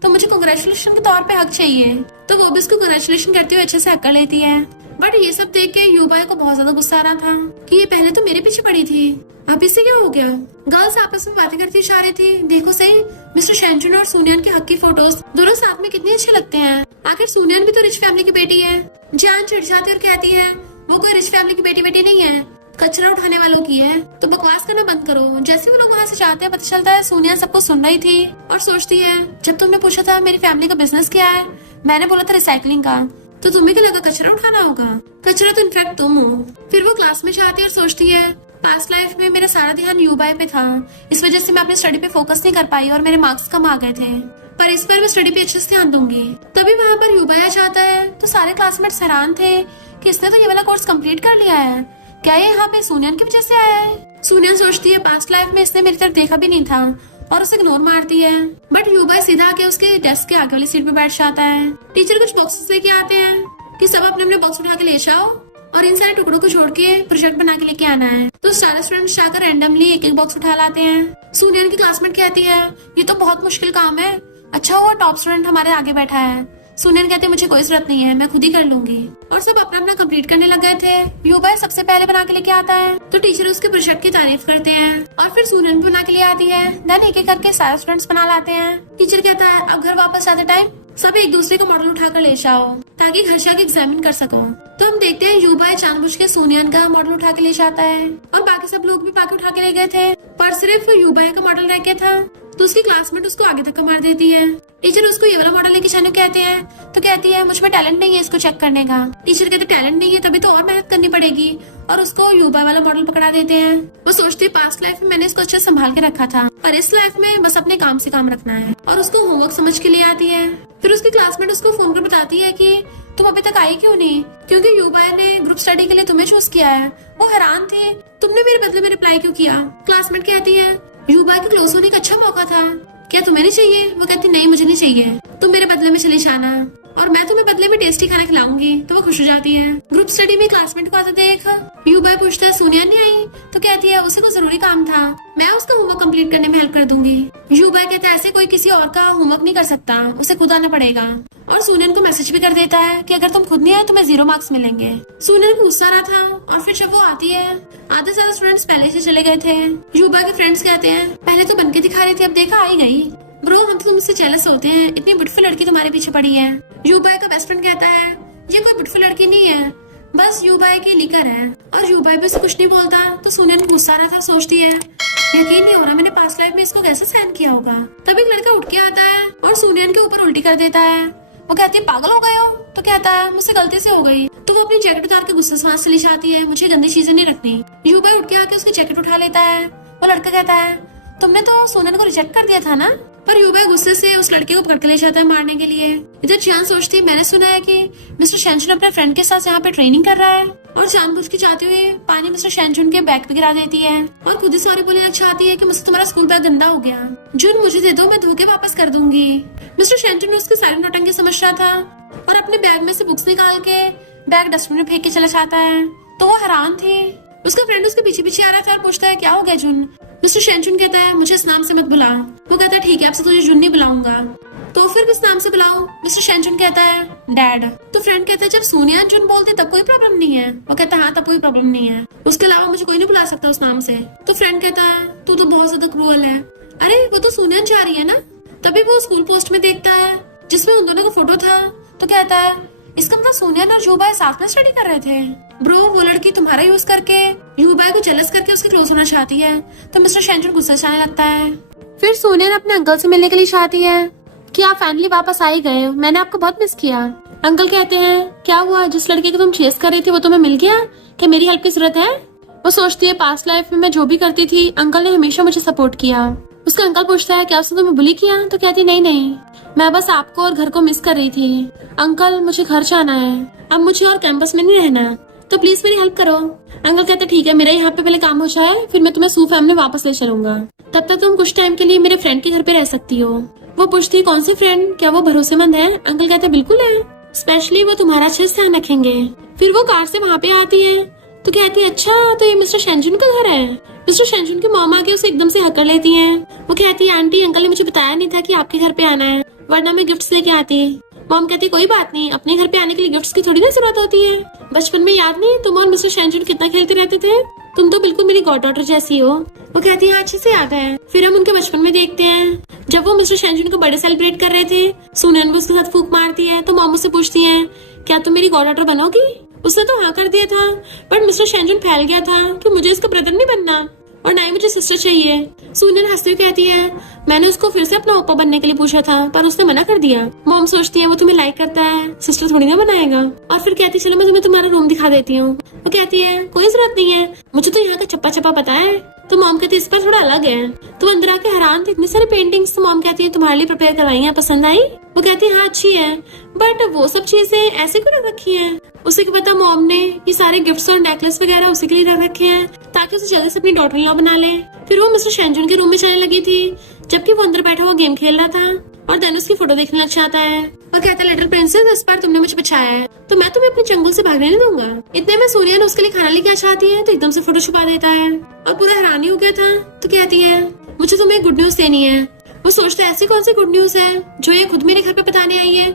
तो मुझे कांग्रेचुलेशन के तौर पे हक चाहिए। तो वो भी उसको कांग्रेचुलेशन करते हुए अच्छे से हक कर लेती है। बट ये सब देख के यूबाई को बहुत ज्यादा गुस्सा आ रहा था कि ये पहले तो मेरे पीछे पड़ी थी, अब इससे क्या हो गया। गर्ल्स आपस में बातें करती जा रही थी। देखो सही मिस्टर शेंजुन और सोनियान के हक की फोटोज दोनों साथ में कितने अच्छे लगते हैं। आखिर सोनियान भी तो रिच फैमिली की बेटी है। जान चिढ़ जाती और कहती है वो कोई रिच फैमिली की बेटी नहीं है, कचरा उठाने वालों की है, तो बकवास करना बंद करो। जैसे वो लोग वहाँ से जाते हैं, पता चलता है सोनियान सबको सुन रही थी और सोचती है जब तुमने पूछा था मेरी फैमिली का बिजनेस क्या है, मैंने बोला था रिसाइकलिंग का, तो तुम्हें क्या लगा कचरा उठाना होगा। कचरा तो इनफैक्ट तुम हो। फिर वो क्लास में जाती है और सोचती है पास्ट लाइफ में मेरा सारा ध्यान यूबाई पे था, इस वजह से मैं अपने स्टडी पे फोकस नहीं कर पाई और मेरे मार्क्स कम आ गए थे, पर इस बार मैं स्टडी पे अच्छे से ध्यान दूंगी। तभी वहाँ पर यूबाई आ जाता है, तो सारे क्लासमेट्स हैरान थे कि इसने तो ये वाला कोर्स कंप्लीट कर लिया है, क्या ये यहाँ पे सोनियान की वजह से आया है। सोनियान सोचती है पास्ट लाइफ में इसने मेरी तरफ देखा भी नहीं था और उसे इग्नोर मारती है। बट यूबाई सीधा आके उसके डेस्क के आगे वाली सीट पे बैठ जाता है। टीचर कुछ बॉक्सेस लेके आते हैं कि सब अपने अपने बॉक्स उठा के ले जाओ और इन सारे टुकड़ों को जोड़ के प्रोजेक्ट बना के लेके आना है। तो सारे स्टूडेंट्स जाकर रैंडमली एक एक बॉक्स उठा लाते हैं। सोनियान की क्लासमेट कहती है ये तो बहुत मुश्किल काम है, अच्छा हुआ टॉप स्टूडेंट हमारे आगे बैठा है। सोनियान कहते मुझे कोई जरूरत नहीं है, मैं खुद ही कर लूंगी। और सब अपना अपना कंप्लीट करने लग गए थे। यूबाई सबसे पहले बना के लेके आता है, तो टीचर उसके प्रोजेक्ट की तारीफ करते हैं और फिर सोनियान भी बना के लिए आती है। देन एक एक करके सारे स्टूडेंट्स बना लाते हैं। टीचर कहता है अब घर वापस आते टाइम सब एक दूसरे को मॉडल उठाकर ले जाओ ताकि घर जाके एग्जामिन कर सको। तो हम देखते हैं यूबाई जानबूझ के सोनियान का मॉडल उठा के ले जाता है और बाकी सब लोग भी पाके उठा के ले गए थे, पर सिर्फ यूबाई का मॉडल रह गया था। तो उसकी क्लासमेट उसको आगे तक मार देती है। टीचर उसको ये वाला मॉडल लेके जाने कहते हैं, तो कहती है मुझ में टैलेंट नहीं है इसको चेक करने का। टीचर कहते टैलेंट नहीं है तभी तो और मेहनत करनी पड़ेगी, और उसको यूबाई वाला मॉडल पकड़ा देते हैं। वो सोचती है पास्ट लाइफ में मैंने इसको अच्छे संभाल के रखा था, पर इस लाइफ में बस अपने काम से काम रखना है, और उसको होमवर्क समझ के लिए आती है। फिर उसकी क्लासमेट उसको फोन कर बताती है कि तुम अभी तक आई क्यों नहीं, क्योंकि यूबाई ने ग्रुप स्टडी के लिए तुम्हें चूज किया है। वो हैरान थे तुमने मेरे बदले में रिप्लाई क्यों किया। क्लासमेट कहती है यूबाई के क्लोज होने का अच्छा मौका था, क्या तुम्हें नहीं चाहिए। वो कहती नहीं मुझे नहीं चाहिए, तुम मेरे बदले में चले जाना। और मैं तुम्हें बदले में टेस्टी खाना खिलाऊंगी। तो वो खुश हो जाती है। ग्रुप स्टडी में क्लासमेट को आता देख यूबाई पूछता है सोनिया नहीं आई? तो कहती है उसे तो जरूरी काम था, मैं उसका होमवर्क कंप्लीट करने में हेल्प कर दूंगी। यूबाई कहता है ऐसे कोई किसी और का होमवर्क नहीं कर सकता, उसे खुद आना पड़ेगा। और सुनियन को मैसेज भी कर देता है कि अगर तुम खुद नहीं आए तो मैं 0 मार्क्स मिलेंगे। सुनियन को गुस्सा आ रहा था और फिर जब वो आती है आधे ज्यादा स्टूडेंट्स पहले से चले गए थे। यूबाई के फ्रेंड्स कहते हैं पहले तो बनके दिखा रही थी, अब देखा आई गई। ब्रो हम तो तुमसे जेलस होते हैं, इतनी ब्यूटीफुल लड़की तुम्हारे पीछे पड़ी है। यूबाई का बेस्ट फ्रेंड कहता है ये कोई ब्यूटीफुल लड़की नहीं है, बस यूबाई की लीकर है। और यूबाई भी उसे कुछ नहीं बोलता। तो सुनियन को गुस्सा आ रहा था, सोचती है यकीन नहीं हो रहा मैंने पास्ट लाइफ में इसको कैसे सहन किया होगा। तभी एक लड़का उठ के आता है और सुनियन के ऊपर उल्टी कर देता है। वो कहती है पागल हो गए हो? तो कहता है मुझसे गलती से हो गई। तो वो अपनी जैकेट उतार के गुस्से से वहां से ले जाती है, मुझे गंदी चीजें नहीं रखनी। यूबाई उठ के आके उसकी जैकेट उठा लेता है। वो लड़का कहता है तुमने तो सुनियन को रिजेक्ट कर दिया था ना। पर यूबाई गुस्से से उस लड़के को पकड़ के ले जाता है मारने के लिए। इधर चियान सोचती मैंने सुना है कि मिस्टर शेंचुन अपने फ्रेंड के साथ यहाँ पे ट्रेनिंग कर रहा है, और जानबूझ के चाहते हुए पानी मिस्टर शेंचुन के बैग पे गिरा देती है और खुद ही सॉरी बोलना चाहती है कि मुझसे तुम्हारा स्कूल बैग गंदा हो गया, जुन मुझे दे दो मैं धो के वापस कर दूंगी। मिस्टर शेंचुन उसके सारे नौटंकी समझ रहा था और अपने बैग में से बुक्स निकाल के बैग डस्टबिन में फेंक के चला जाता है। तो वो हैरान थी। उसका फ्रेंड उसके पीछे पीछे आ रहा था और पूछता है क्या हो गया जुन? मिस्टर शेंचुन कहता है मुझे इस नाम से मत बुला। वो कहता है ठीक है आपसे तुझे जुन नहीं बुलाऊंगा। तो फिर किस नाम से बुलाऊं? मिस्टर शेंचुन कहता है डैड। तो फ्रेंड कहता है जब सोनिया जुन बोलते तब कोई प्रॉब्लम नहीं है। वो कहता है हाँ तब कोई प्रॉब्लम नहीं है, उसके अलावा मुझे कोई नहीं बुला सकता उस नाम से। तो फ्रेंड कहता है तू तो बहुत ज्यादा क्रूअल है। अरे वो तो सोनिया जा रही है ना। तभी वो स्कूल पोस्ट में देखता है जिसमें उन दोनों का फोटो था। तो कहता है इसका मतलब सोनिया और यूबाई साथ में स्टडी कर रहे थे। ब्रो वो लड़की तुम्हारा यूज करके यूबाई को जेलस करके उसके क्लोज होना चाहती है। तो मिस्टर शेंचुन गुस्सा आने लगता है। फिर सोनिया अपने अंकल से मिलने के लिए चाहती है कि आप फाइनली वापस आ ही गए हो, मैंने आपको बहुत मिस किया। अंकल कहते हैं क्या हुआ, जिस लड़के को तुम चेस कर रही थी वो तुम्हें मिल गया? क्या मेरी हेल्प की जरूरत है? वो सोचती है पास्ट लाइफ में मैं जो भी करती थी अंकल ने हमेशा मुझे सपोर्ट किया। उसका अंकल पूछता है क्या उसने तुम्हें बुली किया? तो कहती नहीं मैं बस आपको और घर को मिस कर रही थी। अंकल मुझे घर जाना है, अब मुझे और कैंपस में नहीं रहना, तो प्लीज मेरी हेल्प करो। अंकल कहते ठीक है मेरा यहाँ पे पहले काम हो जाए फिर मैं तुम्हें सू फैमिली वापस ले चलूंगा, तब तक तुम कुछ टाइम के लिए मेरे फ्रेंड के घर पे रह सकती हो। वो पूछती कौन सी फ्रेंड, क्या वो भरोसेमंद है? अंकल कहते बिल्कुल है, स्पेशली वो तुम्हारा अच्छे से ध्यान रखेंगे। फिर वो कार से वहाँ पे आती है तो कहती है अच्छा तो ये मिस्टर शेंचुन का घर है। मिस्टर शेंचुन की मॉम आके उसे एकदम से हक कर लेती है। वो कहती है आंटी अंकल ने मुझे बताया नहीं था कि आपके घर पे आना है, वरना मैं गिफ्ट्स लेके आती। मॉम कहती कोई बात नहीं, अपने घर पे आने के लिए गिफ्ट्स की थोड़ी ना जरूरत होती है। बचपन में याद नहीं तुम और मिस्टर शेंचुन कितना खेलते रहते थे, तुम तो बिल्कुल मेरी गॉड डॉटर जैसी हो। वो कहती है अच्छे से याद है। फिर हम उनके बचपन में देखते हैं जब वो मिस्टर शेंचुन को बर्थडे सेलिब्रेट कर रहे थे, सुनैन भी उसके साथ फूंक मारती है। तो मॉम उससे पूछती है क्या तुम मेरी गॉड डॉटर बनोगी? उसने तो हाँ कर दिया था, बट मिस्टर शेंचुन फैल गया था कि मुझे इसका ब्रदर नहीं बनना और ना ही मुझे सिस्टर चाहिए। सुनैन हंसते हुए कहती है मैंने उसको फिर से अपना ओपा बनने के लिए पूछा था पर उसने मना कर दिया। मॉम सोचती है वो तुम्हें लाइक करता है, सिस्टर थोड़ी ना बनाएगा। और फिर कहती चलो मैं तुम्हें तुम्हारा रूम दिखा देती हूँ। वो कहती है कोई जरूरत नहीं है, मुझे तो यहाँ का चप्पा चप्पा पता है। तो मॉम कहती है इस पर थोड़ा अलग है। तो अंदर आके हैरान थी इतनी सारी पेंटिंग्स। तो मॉम कहती है तुम्हारे लिए प्रिपेयर करवाई है, पसंद आई? वो कहती है हाँ अच्छी है, बट वो सब चीजें ऐसे क्यों रख रखी है? उसे क्या पता मॉम ने ये सारे गिफ्ट्स और नेकलेस वगैरह उसी के लिए रख रखे हैं ताकि उसे जल्दी से अपनी डॉटर इन लॉ बना ले। फिर वो मिस्टर शेंचुन के रूम में जाने लगी थी जबकि वो अंदर बैठा हुआ गेम खेल रहा था और देन उसकी फोटो देखने लग जाता है और कहता है लिटिल प्रिंसेस इस बार तुमने मुझे बचाया है तो मैं तुम्हें अपने चंगुल से भागने नहीं दूंगा। इतने में सोनिया ने उसके लिए खाना लेके आ जाती है तो एकदम से फोटो छुपा देता है और पूरा हैरानी हो गया था। तो कहती है मुझे तुम्हें गुड न्यूज देनी है। वो सोचता है ऐसी कौन सी गुड न्यूज है जो ये खुद मेरे घर पे बताने आई है,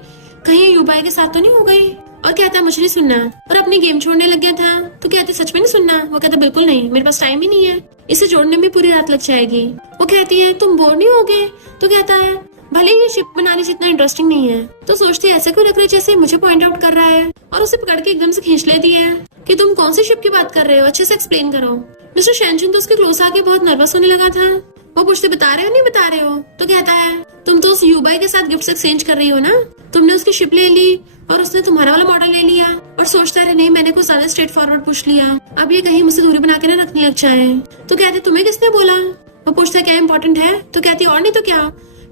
कहीं यूबाई के साथ तो नहीं हो गई? और कहता है मुझे नहीं सुनना और अपनी गेम छोड़ने लग गया था। तो कहती सच में नहीं सुनना? वो कहता बिल्कुल नहीं, मेरे पास टाइम ही नहीं है, इसे जोड़ने में पूरी रात लग जाएगी। वो कहती है तुम बोर नहीं होगे? तो कहता है भले ये शिप बनाने जितना इंटरेस्टिंग नहीं है। तो सोचती है ऐसे क्यों लग रही जैसे मुझे पॉइंट आउट कर रहा है और उसे पकड़ के एकदम से खींच लेती है कि तुम कौन सी शिप की बात कर रहे हो, अच्छे से एक्सप्लेन करो। मिस्टर शेंचुन तो उसके क्लोज आके बहुत नर्वस होने लगा था। वो पूछते बता रहे हो नहीं बता रहे हो? तो कहता है तुम तो उस यूबाई के साथ गिफ्ट एक्सचेंज कर रही हो ना, तुमने उसकी शिप ले ली और उसने तुम्हारा वाला मॉडल ले लिया और सोचता है नहीं मैंने कुछ ज्यादा स्ट्रेट फॉरवर्ड पूछ लिया, अब ये कहीं मुझसे दूरी बना के ना रखने लग जाए। तो कहते तुम्हें किसने बोला? वो पूछता है क्या इम्पोर्टेंट है? तो कहती और नहीं तो क्या,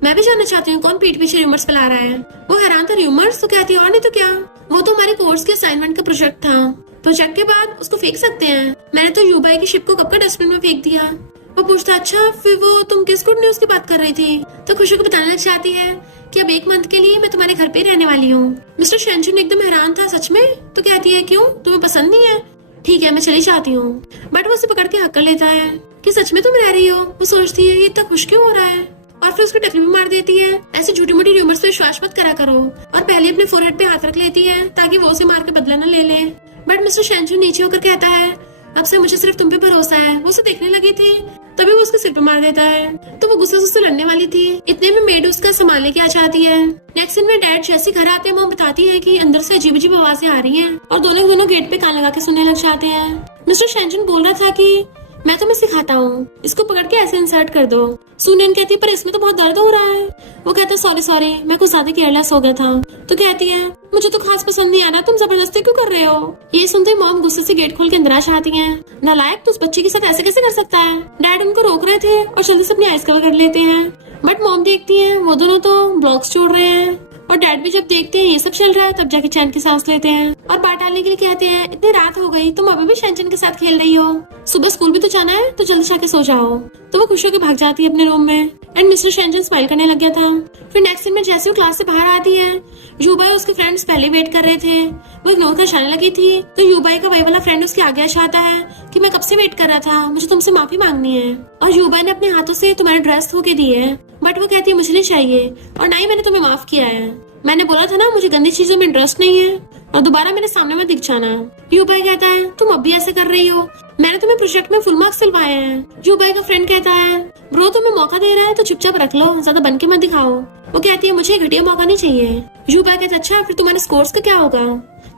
मैं भी जानना चाहती हूँ कौन पीठ पीछे र्यूमर्स फैला रहा है। वो हैरान था र्यूमर्स? तो कहती और नहीं तो क्या, वो तो हमारे कोर्स के असाइनमेंट का प्रोजेक्ट था, प्रोजेक्ट के बाद उसको फेंक सकते हैं। मैंने तो यूबाई की शिप को कब का डस्टबिन में फेंक दिया। वो पूछता अच्छा फिर वो तुम किस गुड न्यूज की बात कर रही थी? तो खुशी को बताने लग जाती है कि अब 1 मंथ के लिए मैं तुम्हारे घर पे रहने वाली हूँ। मिस्टर शेंचुन एकदम हैरान था, सच में? तो कहती है क्यों, तुम्हें पसंद नहीं है? ठीक है मैं चली जाती हूँ। बट वो उसे पकड़ के हक कर लेता है कि सच में तुम रह रही हो। वो सोचती है ये इतना खुश क्यों हो रहा है, और फिर उसको टकली भी मार देती है। ऐसे झूठी मोटी रूमर्स पे विश्वास मत करा करो, और पहले अपने फोरहेड पे हाथ रख लेती है ताकि वो उसे मार के बदला न ले ले। बट मिस्टर शेंचुन नीचे होकर कहता है अब से मुझे सिर्फ तुम पे भरोसा है। वो उसे देखने लगी थी तभी वो उसके सिर पे मार देता है। तो वो गुस्से से उससे लड़ने वाली थी, इतने में मेड उसका सामान लेके आ जाती है। नेक्स्ट सीन में डैड जैसे घर आते हैं वो बताती है कि अंदर से अजीब अजीब आवाजें आ रही हैं और दोनों गेट पे कान लगा के सुनने लग जाते हैं। मिस्टर शेंचुन बोल रहा था कि मैं तुम्हें सिखाता हूँ, इसको पकड़ के ऐसे इंसर्ट कर दो। सुनियन कहती है पर इसमें तो बहुत दर्द हो रहा है। वो कहता है सॉरी मैं कुछ ज्यादा केयरलेस हो गया था। तो कहती है मुझे तो खास पसंद नहीं आ रहा, तुम जबरदस्ती क्यों कर रहे हो? ये सुनते मॉम गुस्से से गेट खोल के अंदर आ जाती है। नालायक, तो उस बच्चे के साथ ऐसे कैसे कर सकता है? डैड उनको रोक रहे थे और जल्दी से अपनी आइस कवर कर लेते हैं। बट मॉम देखती है वो दोनों तो ब्लॉक्स जोड़ रहे हैं, और डैड भी जब देखते हैं ये सब चल रहा है तब जाके चैन की सांस लेते हैं और बात डालने के लिए कहते हैं इतनी रात हो गई, तुम अभी भी शेंचन के साथ खेल रही हो, सुबह स्कूल भी तो जाना है, तो जल्दी जाके सो जाओ। तो वो खुश होकर भाग जाती है अपने रूम में एंड मिस्टर शेंचन स्माइल करने लग गया था। फिर नेक्स्ट दिन में जैसे वो क्लास से बाहर आती है, यूबाई और उसके फ्रेंड्स पहले वेट कर रहे थे। वो इग्नोर कर जाने लगी थी तो यूबाई का वही वाला फ्रेंड उसके आगे आ जाता है कि मैं कब से वेट कर रहा था, मुझे तुमसे माफी मांगनी है। और यूबाई ने अपने हाथों से तुम्हारी ड्रेस धो के दी है, बट वो कहती है मुझे नहीं चाहिए और ना ही मैंने तुम्हें माफ किया है। मैंने बोला था ना मुझे गंदी चीजों में इंटरेस्ट नहीं है, और दोबारा मेरे सामने में दिख जाना। यूबाई कहता है तुम अब भी ऐसे कर रही हो, मैंने तुम्हें प्रोजेक्ट में फुल मार्क्स दिलवाए हैं। यूबाई का फ्रेंड कहता है ब्रो तुम्हें मौका दे रहा है तो चुपचाप रख लो, ज्यादा बन के मत दिखाओ। वो कहती है मुझे घटिया मौका नहीं चाहिए। यूबाई कहता है अच्छा फिर तुम्हारे स्कोर्स का क्या होगा?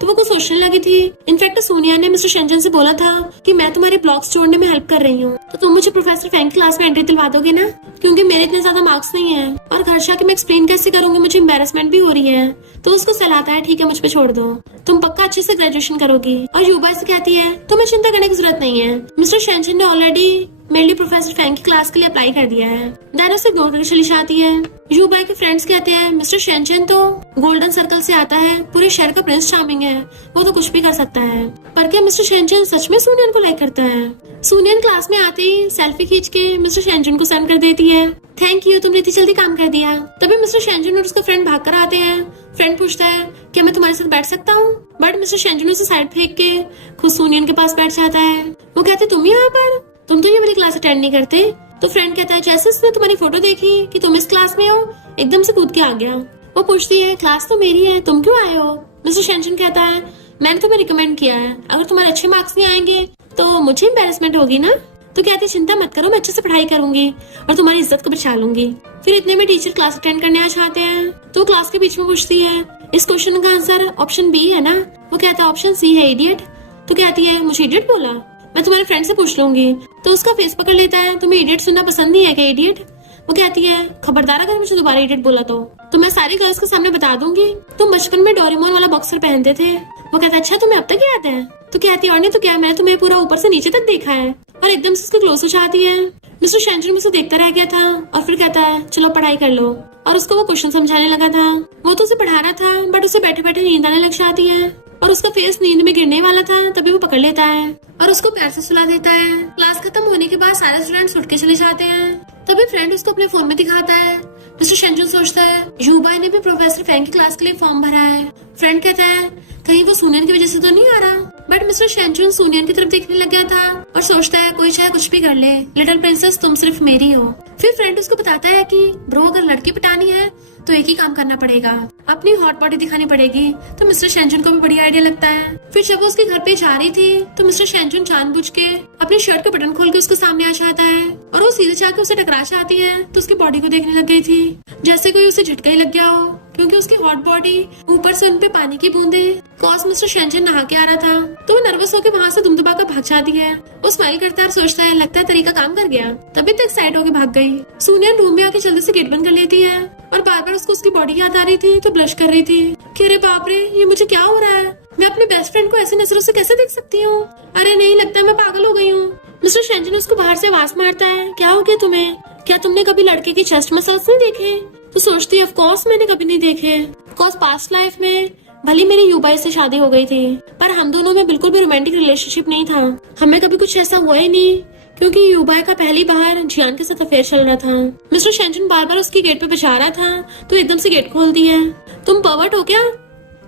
तो वो कुछ सोचने लगी थी। इनफैक्ट सोनिया ने मिस्टर शेंचन से बोला था कि मैं तुम्हारे ब्लॉग्स जोड़ने में हेल्प कर रही हूँ, तो तुम मुझे प्रोफेसर फैंग की क्लास में एंट्री दिलवा दोगे ना, क्योंकि मेरे इतने ज्यादा मार्क्स नहीं है और घर जाके मैं एक्सप्लेन कैसे करूंगी, मुझे एम्बेरसमेंट भी हो रही है। तो उसको सलाहता है ठीक है मुझ पे छोड़ दो, तुम पक्का अच्छे से ग्रेजुएशन करोगी। और यूबाई से कहती है तुम्हें चिंता करने की जरूरत नहीं है, मिस्टर शेंचन ने ऑलरेडी मेरे लिए प्रोफेसर फैंग की क्लास के लिए अप्लाई कर दिया है। देन उसे इग्नोर करके चली जाती है। यूबाई के फ्रेंड्स कहते हैं मिस्टर शेंचन तो गोल्डन सर्कल से आता है, पूरे शहर का प्रिंस चार्मिंग है, वो तो कुछ भी कर सकता है। पर क्या मिस्टर शेंचन सच में सुनियन को लाइक करता है? सुनियन क्लास में आते ही सेल्फी खींच के मिस्टर शेंचन को सेंड कर देती है, थैंक यू तुमने इतनी जल्दी काम कर दिया। तभी मिस्टर शेंचन और उसका फ्रेंड भाग कर आते हैं। फ्रेंड पूछता है क्या मैं तुम्हारे साथ बैठ सकता हूँ? बट मिस्टर शेंचन उसे साइड फेंक के खुद सुनियन के पास बैठ जाता है। वो कहते तुम यहाँ पर, तुम तो ये वाली क्लास अटेंड नहीं करते। तो फ्रेंड कहता है जैसे उसने तुम्हारी फोटो देखी कि तुम इस क्लास में हो एकदम से कूद के आ गया। वो पूछती है क्लास तो मेरी है, तुम क्यों आए हो? मिस्टर शेंचन कहता है मैंने तुम्हें रिकमेंड किया है, अगर तुम्हारे अच्छे मार्क्स नहीं आएंगे तो मुझे एम्बेरसमेंट होगी ना। तो कहती चिंता मत करो, मैं अच्छे से पढ़ाई करूंगी और तुम्हारी इज्जत को बचा लूंगी। फिर इतने में टीचर क्लास अटेंड करने आ जाते हैं। तो क्लास के बीच में पूछती है इस क्वेश्चन का आंसर ऑप्शन बी है ना? वो कहता है ऑप्शन सी है इडियट। तो कहती है मुझे इडियट बोला, मैं तुम्हारे फ्रेंड से पूछ लूंगी। तो उसका फेस पकड़ लेता है तुम्हें इडियट सुनना पसंद नहीं है क्या इडियट? वो कहती है खबरदार अगर मुझे दोबारा इडियट बोला तो मैं सारी गर्ल्स के सामने बता दूंगी तुम बचपन में डोरेमोन वाला बॉक्सर पहनते थे। वो कहता है अच्छा तुम्हें अब तक याद है? तो कहती है और नहीं तो क्या, मैंने तुम्हें पूरा ऊपर से नीचे तक देखा है। और एकदम से उसको क्लोज हो जाती है। मिस्टर शेंचन उसे देखता रह गया था और फिर कहता है चलो पढ़ाई कर लो, और उसको वो क्वेश्चन समझाने लगा था। वो तो उसे पढ़ा रहा था बट उसे बैठे बैठे नींद आने लग जाती है और उसका फेस नींद में गिरने वाला था तभी वो पकड़ लेता है और उसको पैर से सुला देता है। क्लास खत्म होने के बाद सारे स्टूडेंट्स उठ के चले जाते हैं। तभी फ्रेंड उसको अपने फोन में दिखाता है। मिस्टर शेंचन सोचता है यूबाई ने भी प्रोफेसर फैंग की क्लास के लिए फॉर्म भरा है। फ्रेंड कहता है कहीं वो सुनियन की वजह से तो नहीं आ रहा। बट मिस्टर शेंचन सुनियन की तरफ देखने लग गया था और सोचता है कोई चाहे कुछ भी कर ले, लिटिल प्रिंसेस तुम सिर्फ मेरी हो। फिर फ्रेंड उसको बताता है कि ब्रो अगर लड़की पटानी है तो एक ही काम करना पड़ेगा, अपनी हॉट बॉडी दिखानी पड़ेगी। तो मिस्टर शेंचन को भी बढ़िया आइडिया लगता है। फिर जब वो उसके घर पे जा रही थी तो मिस्टर शेंचन जानबूझ के अपनी शर्ट का बटन खोल के उसके सामने आ जाता है और वो सीधे जाके उसे टकरा जाती है। तो उसकी बॉडी को देखने लग गई थी जैसे कोई उसे झटका ही लग गया हो, क्योंकि उसकी हॉट बॉडी ऊपर से उन पे पानी की बूंदे कॉज मिस्टर शेंचन नहा के आ रहा था। तो वो नर्वस होकर वहाँ से दुमदुबा कर भाग जाती है। वो स्माइल करता है और सोचता है लगता है तरीका काम कर गया। तभी तक एक्साइट होकर भाग गई। सुनियन रूम में आके जल्दी से गेट बंद कर लेती है और बार बार उसको उसकी बॉडी याद आ रही थी तो ब्लश कर रही थी कि अरे बाप रे ये मुझे क्या हो रहा है, मैं अपने बेस्ट फ्रेंड को ऐसी नजरों से कैसे देख सकती हूँ? अरे नहीं, लगता है मैं पागल हो गई हूँ। मिस्टर शेंचन उसको बाहर से आवाज मारता है क्या हो गया तुम्हें, क्या तुमने कभी लड़के के चेस्ट मसल्स नहीं देखे? तो सोचती है ऑफ कोर्स मैंने कभी नहीं देखे, बिकॉज पास्ट लाइफ में भले मेरी यूबाई से शादी हो गई थी पर हम दोनों में बिल्कुल भी रोमांटिक रिलेशनशिप नहीं था। हमें कभी कुछ ऐसा हुआ ही नहीं क्योंकि युबाई का पहली बार जियान के साथ अफेयर चल रहा था। मिस्टर शेंजन बार बार उसके गेट पे बजा रहा था तो एकदम से गेट खोल दिया। तुम पर्वर्ट हो क्या?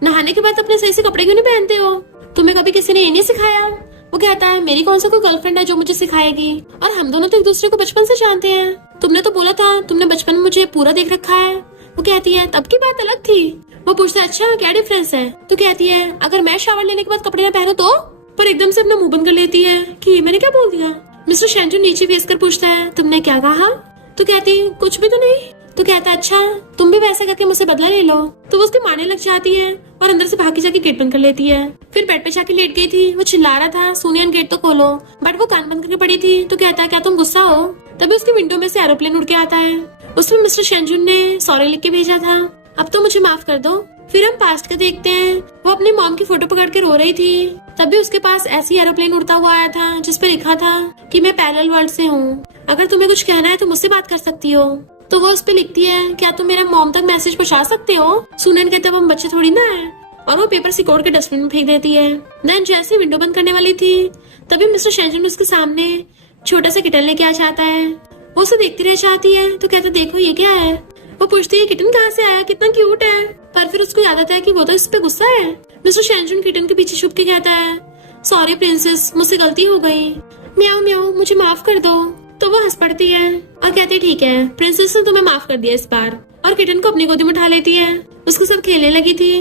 नहाने के बाद अपने सही से कपड़े क्यों नहीं पहनते हो? तुम्हें कभी किसी ने ये नहीं सिखाया? वो कहता है मेरी कौन सा कोई गर्लफ्रेंड है जो मुझे सिखाएगी, और हम दोनों तो एक दूसरे को बचपन से जानते हैं। तुमने तो बोला था तुमने बचपन में मुझे पूरा देख रखा है। वो कहती है तब की बात अलग थी। वो पूछता है अच्छा क्या डिफरेंस है? तो कहती है अगर मैं शावर लेने के बाद कपड़े ना पहनूं तो? पर एकदम से अपना मुंह बंद कर लेती है कि मैंने क्या बोल दिया। मिस्टर शेंजन नीचे फेस कर पूछता है तुमने क्या कहा? तो कहती कुछ भी तो नहीं। तो कहता अच्छा तुम भी वैसा करके मुझसे बदला ले लो। तो वो उसके मारने लग जाती है और अंदर से भाग के जाके गेट बंद कर लेती है। फिर बेड पे जाके लेट गई थी। वो चिल्ला रहा था सुनियन गेट तो खोलो, बट वो कान बंद करके पड़ी थी। तो कहता है क्या तुम गुस्सा हो? तभी उसकी विंडो में से एरोप्लेन उड़ के आता है। उसमें मिस्टर शेंजन ने सॉरी लिख के भेजा था, अब तो मुझे माफ कर दो। फिर हम पास्ट का देखते हैं। वो अपनी मॉम की फोटो पकड़ के रो रही थी। तभी उसके पास ऐसी एरोप्लेन उड़ता हुआ आया था जिस पे लिखा था कि मैं पैरेलल वर्ल्ड से हूँ, अगर तुम्हें कुछ कहना है तो मुझसे बात कर सकती हो। तो वो उस पे लिखती है क्या तुम मेरे मॉम तक मैसेज पहुंचा सकते हो? सुनन कहते हम बच्चे थोड़ी ना है, और वो पेपर सिकोड़ के डस्टबिन में फेंक देती है। देन जैसे विंडो बंद करने वाली थी तभी मिस्टर शेंजन उसके सामने छोटा सा किटन लेके आ जाता है। वो उसे देखती रह जाती है। तो कहता देखो ये क्या है? वो पूछती है किटन कहाँ से आया, कितना क्यूट है। पर फिर उसको याद आता है कि वो तो इस पे गुस्सा है। मिस्टर शेंजन किटन के पीछे छुप के कहता है सॉरी प्रिंसेस, मुझसे गलती हो गई, म्याऊ म्याऊ मुझे माफ कर दो। तो वो हंस पड़ती है और कहती है ठीक है प्रिंसेस ने तुम्हें माफ कर दिया इस बार, और किटन को अपनी गोदी में उठा लेती है। उसके साथ खेलने लगी थी।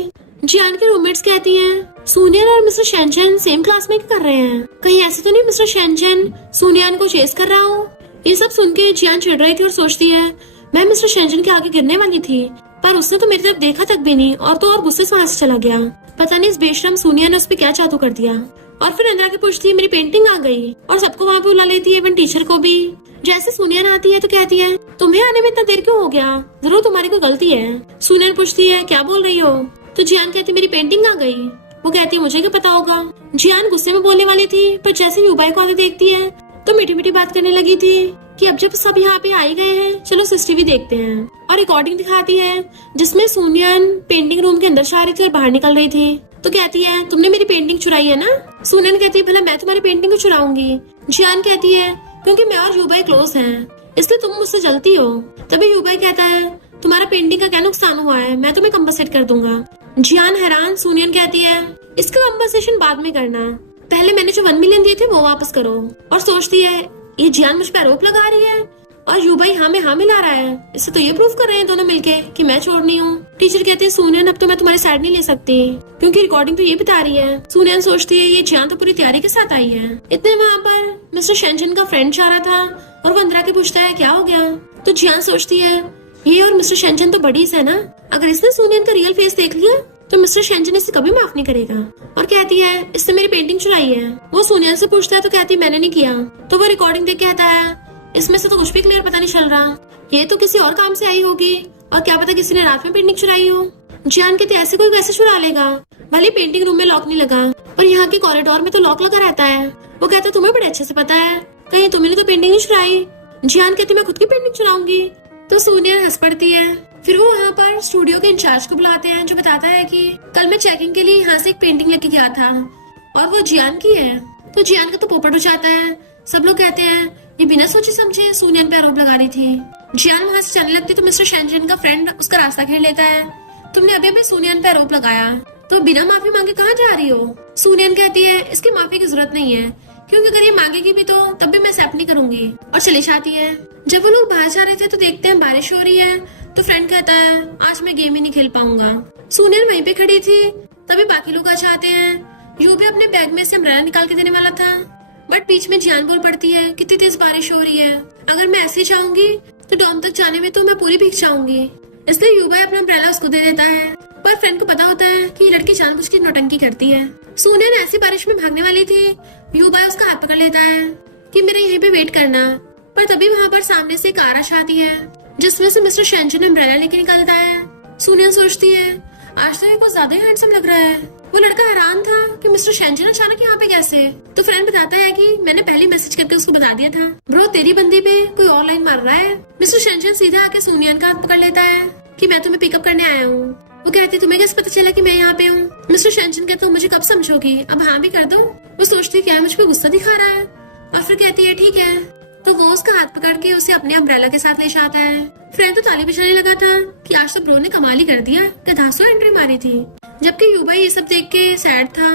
जियान के रूममेट्स कहती हैं सुनियन और मिस्टर शेंजन सेम क्लास में क्या कर रहे हैं? कहीं ऐसे तो नहीं मिस्टर शेंजन सुनियन को चेस कर रहा हो? ये सब सुन के जियान चिढ़ रही थी और सोचती है मैं मिस्टर शेंजन के आगे गिरने वाली थी, पर उसने तो मेरी तरफ देखा तक भी नहीं और तो और गुस्से से वहाँ से चला गया। पता नहीं इस बेशरम सुनिया ने उस पर क्या जादू कर दिया। और फिर अंदर आके पूछती है मेरी पेंटिंग आ गई, और सबको वहाँ पे बुला लेती है, इवन टीचर को भी। जैसे सुनियन आती है तो कहती है तुम्हें आने में इतना देर क्यों हो गया? जरूर तुम्हारी कोई गलती है। सुनियन पूछती है क्या बोल रही हो? तो जियान कहती मेरी पेंटिंग आ गई। वो कहती है मुझे क्या पता होगा। जियान गुस्से में बोलने वाली थी, पर जैसे युबाई को आते देखती है तो मीठी मीठी बात करने लगी थी कि अब जब सब यहाँ पे आ गए हैं चलो सिस्टर भी देखते हैं। और रिकॉर्डिंग दिखाती है जिसमें सुनियन पेंटिंग रूम के अंदर से आ रही थी और बाहर निकल रही थी। तो कहती है तुमने मेरी पेंटिंग चुराई है ना? सुनियन कहती है भला मैं तुम्हारी पेंटिंग को चुराऊंगी? जियान कहती है क्योंकि मैं और युबाई क्लोज हैं, इसलिए तुम मुझसे जलती हो। तभी युबाई कहता है तुम्हारा पेंटिंग का क्या नुकसान हुआ है, मैं तुम्हें कंपनसेट कर दूंगा। जियान हैरान। सुनियन कहती है इसका कंपनसेशन बाद में करना, पहले मैंने जो 1 मिलियन दिए थे वो वापस करो। और सोचती है ये जियान मुझ पर आरोप लगा रही है और युबाई हाँ में ला रहा है, इससे तो ये प्रूफ कर रहे हैं दोनों मिलके कि मैं चोर नहीं हूँ। टीचर कहते हैं सुनियन अब तो मैं तुम्हारी साइड नहीं ले सकती क्योंकि रिकॉर्डिंग तो ये बता रही है। सुनियन सोचती है ये जियान तो पूरी तैयारी के साथ आई है। इतने वहाँ पर मिस्टर शेंजन का फ्रेंड जा रहा था और वो अंदर आके पूछता है क्या हो गया? तो जियान सोचती है ये और मिस्टर शेंजन तो बडीज है ना, अगर इसने सुनियन का रियल फेस देख लिया तो मिस्टर शेंजन इसे कभी माफ नहीं करेगा। और कहती है इसने मेरी पेंटिंग चुराई है। वो सुनियन से पूछता है तो कहती है मैंने नहीं किया। तो वो रिकॉर्डिंग देख कहता है इसमें से तो कुछ भी क्लियर पता नहीं चल रहा, ये तो किसी और काम से आई होगी और क्या पता किसी ने रात में पेंटिंग चुराई हो। जियान कहते ऐसे कोई कैसे चुरा लेगा, भले पेंटिंग रूम में लॉक नहीं लगा पर यहाँ के कॉरिडोर में तो लॉक लगा रहता है। वो कहता तुम्हें बड़े अच्छे से पता है, कहीं तुमने तो पेंटिंग नहीं चुराई? जियान कहती मैं खुद की पेंटिंग चुराऊंगी। तो सुनियन हंस पड़ती है। फिर वो वहाँ पर स्टूडियो के इंचार्ज को बुलाते हैं जो बताता है कि कल मैं चेकिंग के लिए यहाँ से एक पेंटिंग लेके गया था और वो जियान की है। तो जियान का तो पोपट हो जाता है। सब लोग कहते हैं ये बिना सोचे समझे सुनियन पे आरोप लगा रही थी। जियान वहाँ से चलने लगती तो मिस्टर शेंजन का फ्रेंड उसका रास्ता घेर लेता है। तुमने अभी अभी सुनियन पे आरोप लगाया तो बिना माफी मांगे कहाँ जा रही हो? सुनियन कहती है इसकी माफी की जरूरत नहीं है क्योंकि अगर ये मांगेगी भी तो तब भी मैं एक्सेप्ट नहीं करूंगी, और चली जाती है। जब वो लोग बाहर जा रहे थे तो देखते हैं बारिश हो रही है। तो फ्रेंड कहता है आज मैं गेम ही नहीं खेल पाऊंगा। सुनियन वहीं पे खड़ी थी। तभी बाकी लोग आ जाते हैं। यू भी अपने बैग में से अम्ब्रेला निकाल के देने वाला था, बट बीच में जियान बोल पड़ती है कितनी तेज बारिश हो रही है, अगर मैं ऐसे जाऊंगी तो डॉम तक जाने में तो मैं पूरी भीग जाऊंगी। इसलिए युबाई अपना अम्ब्रेला उसको दे देता है, पर फ्रेंड को पता होता है कि ये लड़की जानबूझ के नौटंकी करती है। सुनियन ऐसी बारिश में भागने वाली थी, युबाई उसका हाथ पकड़ लेता है कि मेरे यहीं पे वेट करना। पर तभी वहाँ पर सामने से एक आरश आती है जिसमें से मिस्टर शेंजन अम्ब्रेला लेके निकलता है। सुनियन सोचती है आज तो ये कुछ ज्यादा ही हैंडसम लग रहा है। वो लड़का हैरान था कि मिस्टर शेंजन अचानक यहाँ पे कैसे। तो फ्रेंड बताता है कि मैंने पहले मैसेज करके उसको बता दिया था ब्रो तेरी बंदी पे कोई ऑनलाइन मार रहा है। मिस्टर शेंजन सीधा आके सुनियन का हाथ पकड़ लेता है कि मैं तुम्हें पिकअप करने आया हूँ। वो कहती तुम्हें कैसे पता चला कि मैं यहाँ पे हूँ? मिस्टर शेंजन कहता मुझे कब समझोगी, अब हाँ भी कर दो। वो सोचती क्या मुझ पे गुस्सा दिखा रहा है, और फिर कहती है ठीक है। तो वो उसका हाथ पकड़ के उसे अपने अम्ब्रेला के साथ ले जाता है। फ्रेंड तो ताली बजाने लगा था कि आज तो ब्रो ने कमाल ही कर दिया, गधासो एंट्री मारी थी। जबकि युबा ये सब देख के सैड था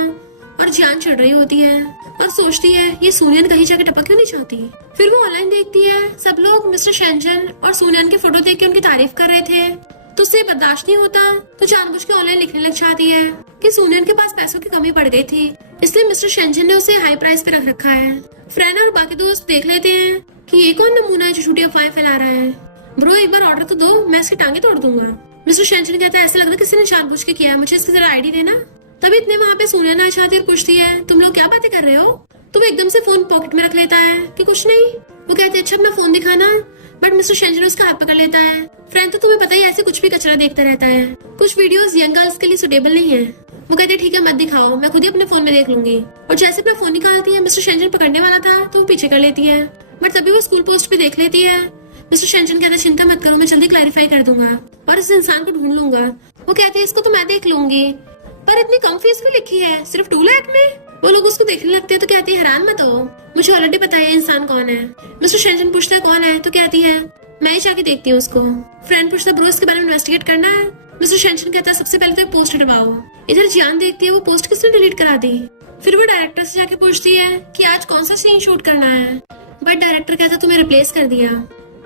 और जान चढ़ रही होती है और सोचती है ये सूनियन कहीं जाके टपक क्यों नहीं चाहती। फिर वो ऑनलाइन देखती है सब लोग मिस्टर शेंजन और सूनियन के फोटो देख के उनकी तारीफ कर रहे थे, तो उसे बर्दाश्त नहीं होता तो जानबूझ के ऑनलाइन लिखने लग जाती है कि सूनियन के पास पैसों की कमी पड़ गई थी, इसलिए मिस्टर शेंजन ने उसे हाई प्राइस पे रख रखा है। फ्रेंड और बाकी दोस्त देख लेते हैं कि ये कौन नमूना है जो झूठी अफवाहें फैला रहा है। ब्रो एक बार ऑर्डर तो दो, मैं इसकी टांगे तोड़ दूंगा। मिस्टर शेंजन कहता है ऐसा लग रहा है किसी ने जानबूझ के किया है, मुझे इसकी जरा आईडी देना। तभी इतने वहाँ पे सूनियन आ जाती और पूछती है तुम लोग क्या बातें कर रहे हो। तो वो एकदम से फोन पॉकेट में रख लेता है कि कुछ नहीं। वो कहते हैं अच्छा अपना फोन दिखाना, बट मिस्टर शेंजन उसका हाथ पकड़ लेता है। फ्रेंड तो तुम्हें पता ही ऐसे कुछ भी कचरा देखता रहता है, कुछ वीडियोस यंग गर्ल्स के लिए सुटेबल नहीं है। वो कहते हैं ठीक है मत दिखाओ, मैं खुद ही अपने फोन में देख लूंगी। और जैसे अपना फोन निकालती है मिस्टर शेंजन पकड़ने वाला था तो वो पीछे कर लेती है, बट तभी वो स्कूल पोस्ट पे देख लेती है। मिस्टर शेंजन कहता है चिंता मत करो, मैं जल्दी क्लैरिफाई कर दूंगा और इस इंसान को ढूंढ लूंगा। वो कहते हैं इसको तो मैं देख लूंगी, पर इतनी कम फीस क्यों लिखी है, सिर्फ 2 लाख में। वो लोग उसको देखने लगते हैं तो कहती है हैरान मत हो, मुझे ऑलरेडी पता है इंसान कौन है। मिस्टर शेंजन पूछता है कौन है, तो कहती है मैं ही जाके देखती हूँ उसको। फ्रेंड पूछता है ब्रो इसके बारे में इन्वेस्टिगेट करना है। मिस्टर शेंजन कहता है सबसे पहले तो पोस्ट हटवाओ। इधर जियान देखती है वो पोस्ट किसने डिलीट करा दी। फिर वो डायरेक्टर से जाके पूछती है कि आज कौन सा सीन शूट करना है, बट डायरेक्टर कहता है तुम्हें रिप्लेस कर दिया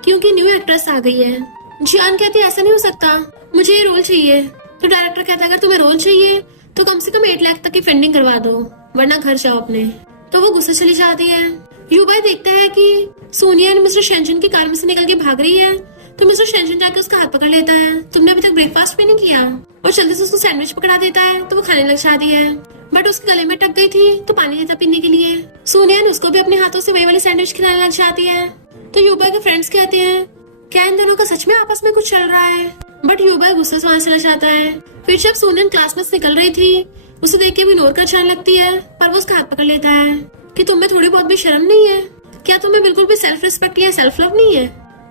क्योंकि न्यू एक्ट्रेस आ गई है। जियान कहती है ऐसा नहीं हो सकता, मुझे ये रोल चाहिए। तो डायरेक्टर कहता है अगर तुम्हें रोल चाहिए तो कम से कम 8 लाख तक की फंडिंग करवा दो, वरना घर जाओ अपने। तो वो गुस्से चली जाती है। युबाई देखता है कि सोनिया मिस्टर शेंजन की कार में से निकल के भाग रही है, तो मिस्टर शेंजन जाके उसका हाथ पकड़ लेता है, तुमने अभी तक ब्रेकफास्ट भी नहीं किया, और जल्दी से उसको सैंडविच पकड़ा देता है तो वो खाने लग जाती है। बट उसके गले में टक गई थी तो पानी देता पीने के लिए। सोनिया उसको भी अपने हाथों से वही वाली सैंडविच खिलाने लग जाती है। तो युबाई के फ्रेंड्स कहते हैं क्या इन दोनों का सच में आपस में कुछ चल रहा है, बट युबाई गुस्से से वहां चला जाता है। फिर जब सोनिया क्लास में निकल रही थी उसे देख के भी इग्नोर कर जाने लगती है, पर वो उसका हाथ पकड़ लेता है कि तुम्हें थोड़ी बहुत भी शर्म नहीं है, क्या तुम्हें बिल्कुल भी सेल्फ रिस्पेक्ट या सेल्फ लव नहीं है।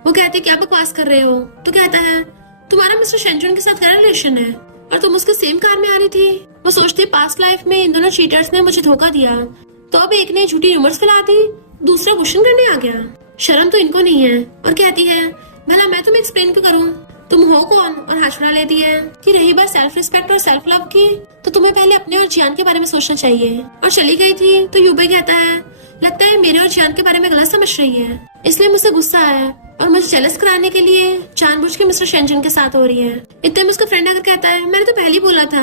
वो कहती है क्या बकवास कर रहे हो। तो कहता है तुम्हारा मिस्टर शेंजन के साथ क्या रिलेशन है और तुम उसके सेम कार में आ रही थी। वो सोचती पास्ट लाइफ में इन दोनों चीटर्स ने मुझे धोखा दिया, तो अब एक ने झूठी र्यूमर्स फैला दी, दूसरा क्वेश्चन करने आ गया, शर्म तो इनको नहीं है। और कहती है भला मैं तुम्हें एक्सप्लेन क्यों करूँ, तुम हो कौन, और हाथ छुड़ा लेती है कि रही बात सेल्फ रिस्पेक्ट और सेल्फ लव की तो तुम्हें पहले अपने और जियान के बारे में सोचना चाहिए। और चली गई थी। तो युबाई कहता है लगता है मेरे और जियान के बारे में गलत समझ रही है, इसलिए मुझसे गुस्सा आया और मुझे जेलस कराने के लिए जानबूझ के मिस्टर शेंजन के साथ हो रही है। इतने में उसका फ्रेंड आकर कहता है मैंने तो पहले ही बोला था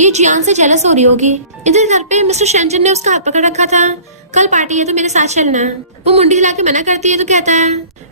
ये जियान से जेलस हो रही होगी। इधर घर पे मिस्टर शेंजन ने उसका हाथ पकड़ रखा था, कल पार्टी है तो मेरे साथ चलना। वो मुंडी हिला के मना करती है तो कहता है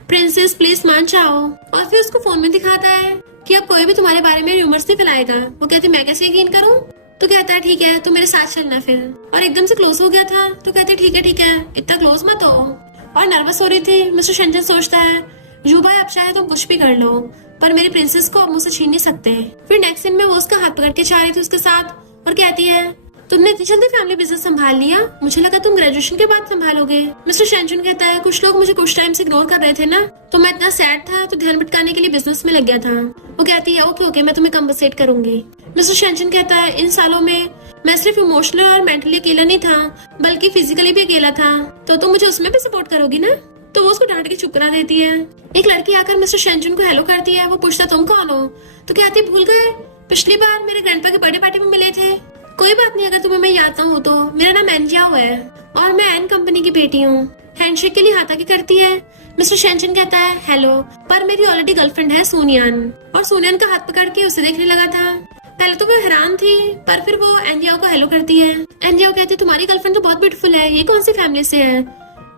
प्रिंसेस प्लीज मान जाओ, और फिर उसको फोन में दिखाता है कि अब कोई भी तुम्हारे बारे में र्यूमर्स नहीं फैलाएगा। वो कहती मैं कैसे यकीन करूं। तो कहता है ठीक है तो मेरे साथ चलना फिर, और एकदम से क्लोज हो गया था तो कहते ठीक है इतना क्लोज मत हो। और नर्वस हो रही थी। मिस्टर शेंजन सोचता है युबाई अब चाहे तुम कुछ भी कर लो, पर मेरी प्रिंसेस को अब मुझसे छीन नहीं सकते। फिर नेक्स्ट सीन में वो उसका हाथ पकड़ के जा रही थी उसके साथ और कहती है तुमने इतनी जल्दी फैमिली बिजनेस संभाल लिया, मुझे लगा तुम ग्रेजुएशन के बाद संभालोगे। मिस्टर शेंजन कहता है कुछ लोग मुझे कुछ टाइम से इग्नोर कर रहे थे ना, तो मैं इतना सैड था तो ध्यान भटकाने के लिए बिजनेस में लग गया था। वो कहती है ओके मैं तुम्हें कम्पनसेट करूंगी। मिस्टर शेंजन कहता है इन सालों में मैं सिर्फ इमोशनल और मेंटली अकेला नहीं था बल्कि फिजिकली भी अकेला था, तो तुम मुझे उसमें भी सपोर्ट करोगी ना। तो वो उसको डांट के चुप करा देती है। एक लड़की आकर मिस्टर शेंजन को हेलो करती है। वो पूछता तुम कौन हो, तो कहती भूल गए पिछली बार मेरे ग्रैंडपा के बर्थडे पार्टी में मिले थे। कोई बात नहीं अगर तुम्हें मैं याद ना हो तो, मेरा नाम एनजियाओ है और मैं एन कंपनी की बेटी हूँ। हैंडशेक के लिए हाथ आगे करती है। मिस्टर शेंजन कहता है हेलो, पर मेरी ऑलरेडी गर्लफ्रेंड है सोनियान। और सोनियान का हाथ पकड़ के उसे देखने लगा था। पहले तो वो हैरान थी, पर फिर वो एनजियाओ को हेलो करती है। एनजियाओ कहती है तुम्हारी गर्लफ्रेंड तो बहुत ब्यूटीफुल है, ये कौन सी फैमिली से है।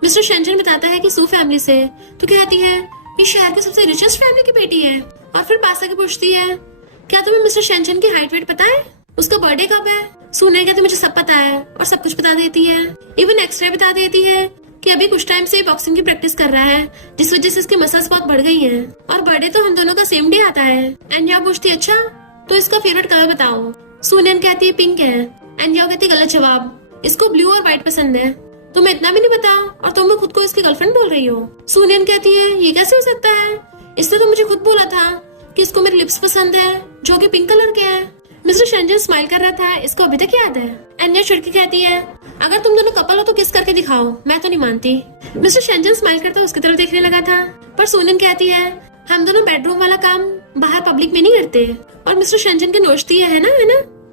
मिस्टर शेंजन बताता है कि सू फैमिली से। तो कहती है ये शहर की सबसे रिचेस्ट फैमिली की बेटी है। और फिर पास आके पूछती है क्या तुम्हें मिस्टर शेंजन की हाइट वेट पता है, उसका बर्थडे कब है। सुने कहते मुझे सब पता है और सब कुछ बता देती है। इवन एक्सरे बता देती है कि अभी कुछ टाइम से बॉक्सिंग की प्रैक्टिस कर रहा है, जिस वजह से इसकी मसल्स बहुत बढ़ गई हैं। और बर्थडे तो हम दोनों का सेम डे आता है। एंजिया पूछती है अच्छा तो इसका फेवरेट कलर बताओ। सुनैन कहती है पिंक है। एंजिया कहती है गलत जवाब, इसको ब्लू और व्हाइट पसंद है। तुम्हें इतना भी नहीं पता और तुम खुद को इसकी गर्लफ्रेंड बोल रही हो। सुनैन कहती है ये कैसे हो सकता है, इसने तो मुझे खुद बोला था कि इसको मेरे लिप्स पसंद है जो कि पिंक कलर के हैं। मिस्टर शेंजन स्माइल कर रहा था, इसको अभी तक याद है। एंजिया चिढ़ के कहती है अगर तुम दोनों कपल हो तो किस करके दिखाओ, मैं तो नहीं मानती। मिस्टर शेंजन स्माइल करता उसकी तरफ देखने लगा था, पर सोनियन कहती है हम दोनों बेडरूम वाला काम बाहर पब्लिक में नहीं करते। और मिस्टर शेंजन की नोचती है ना,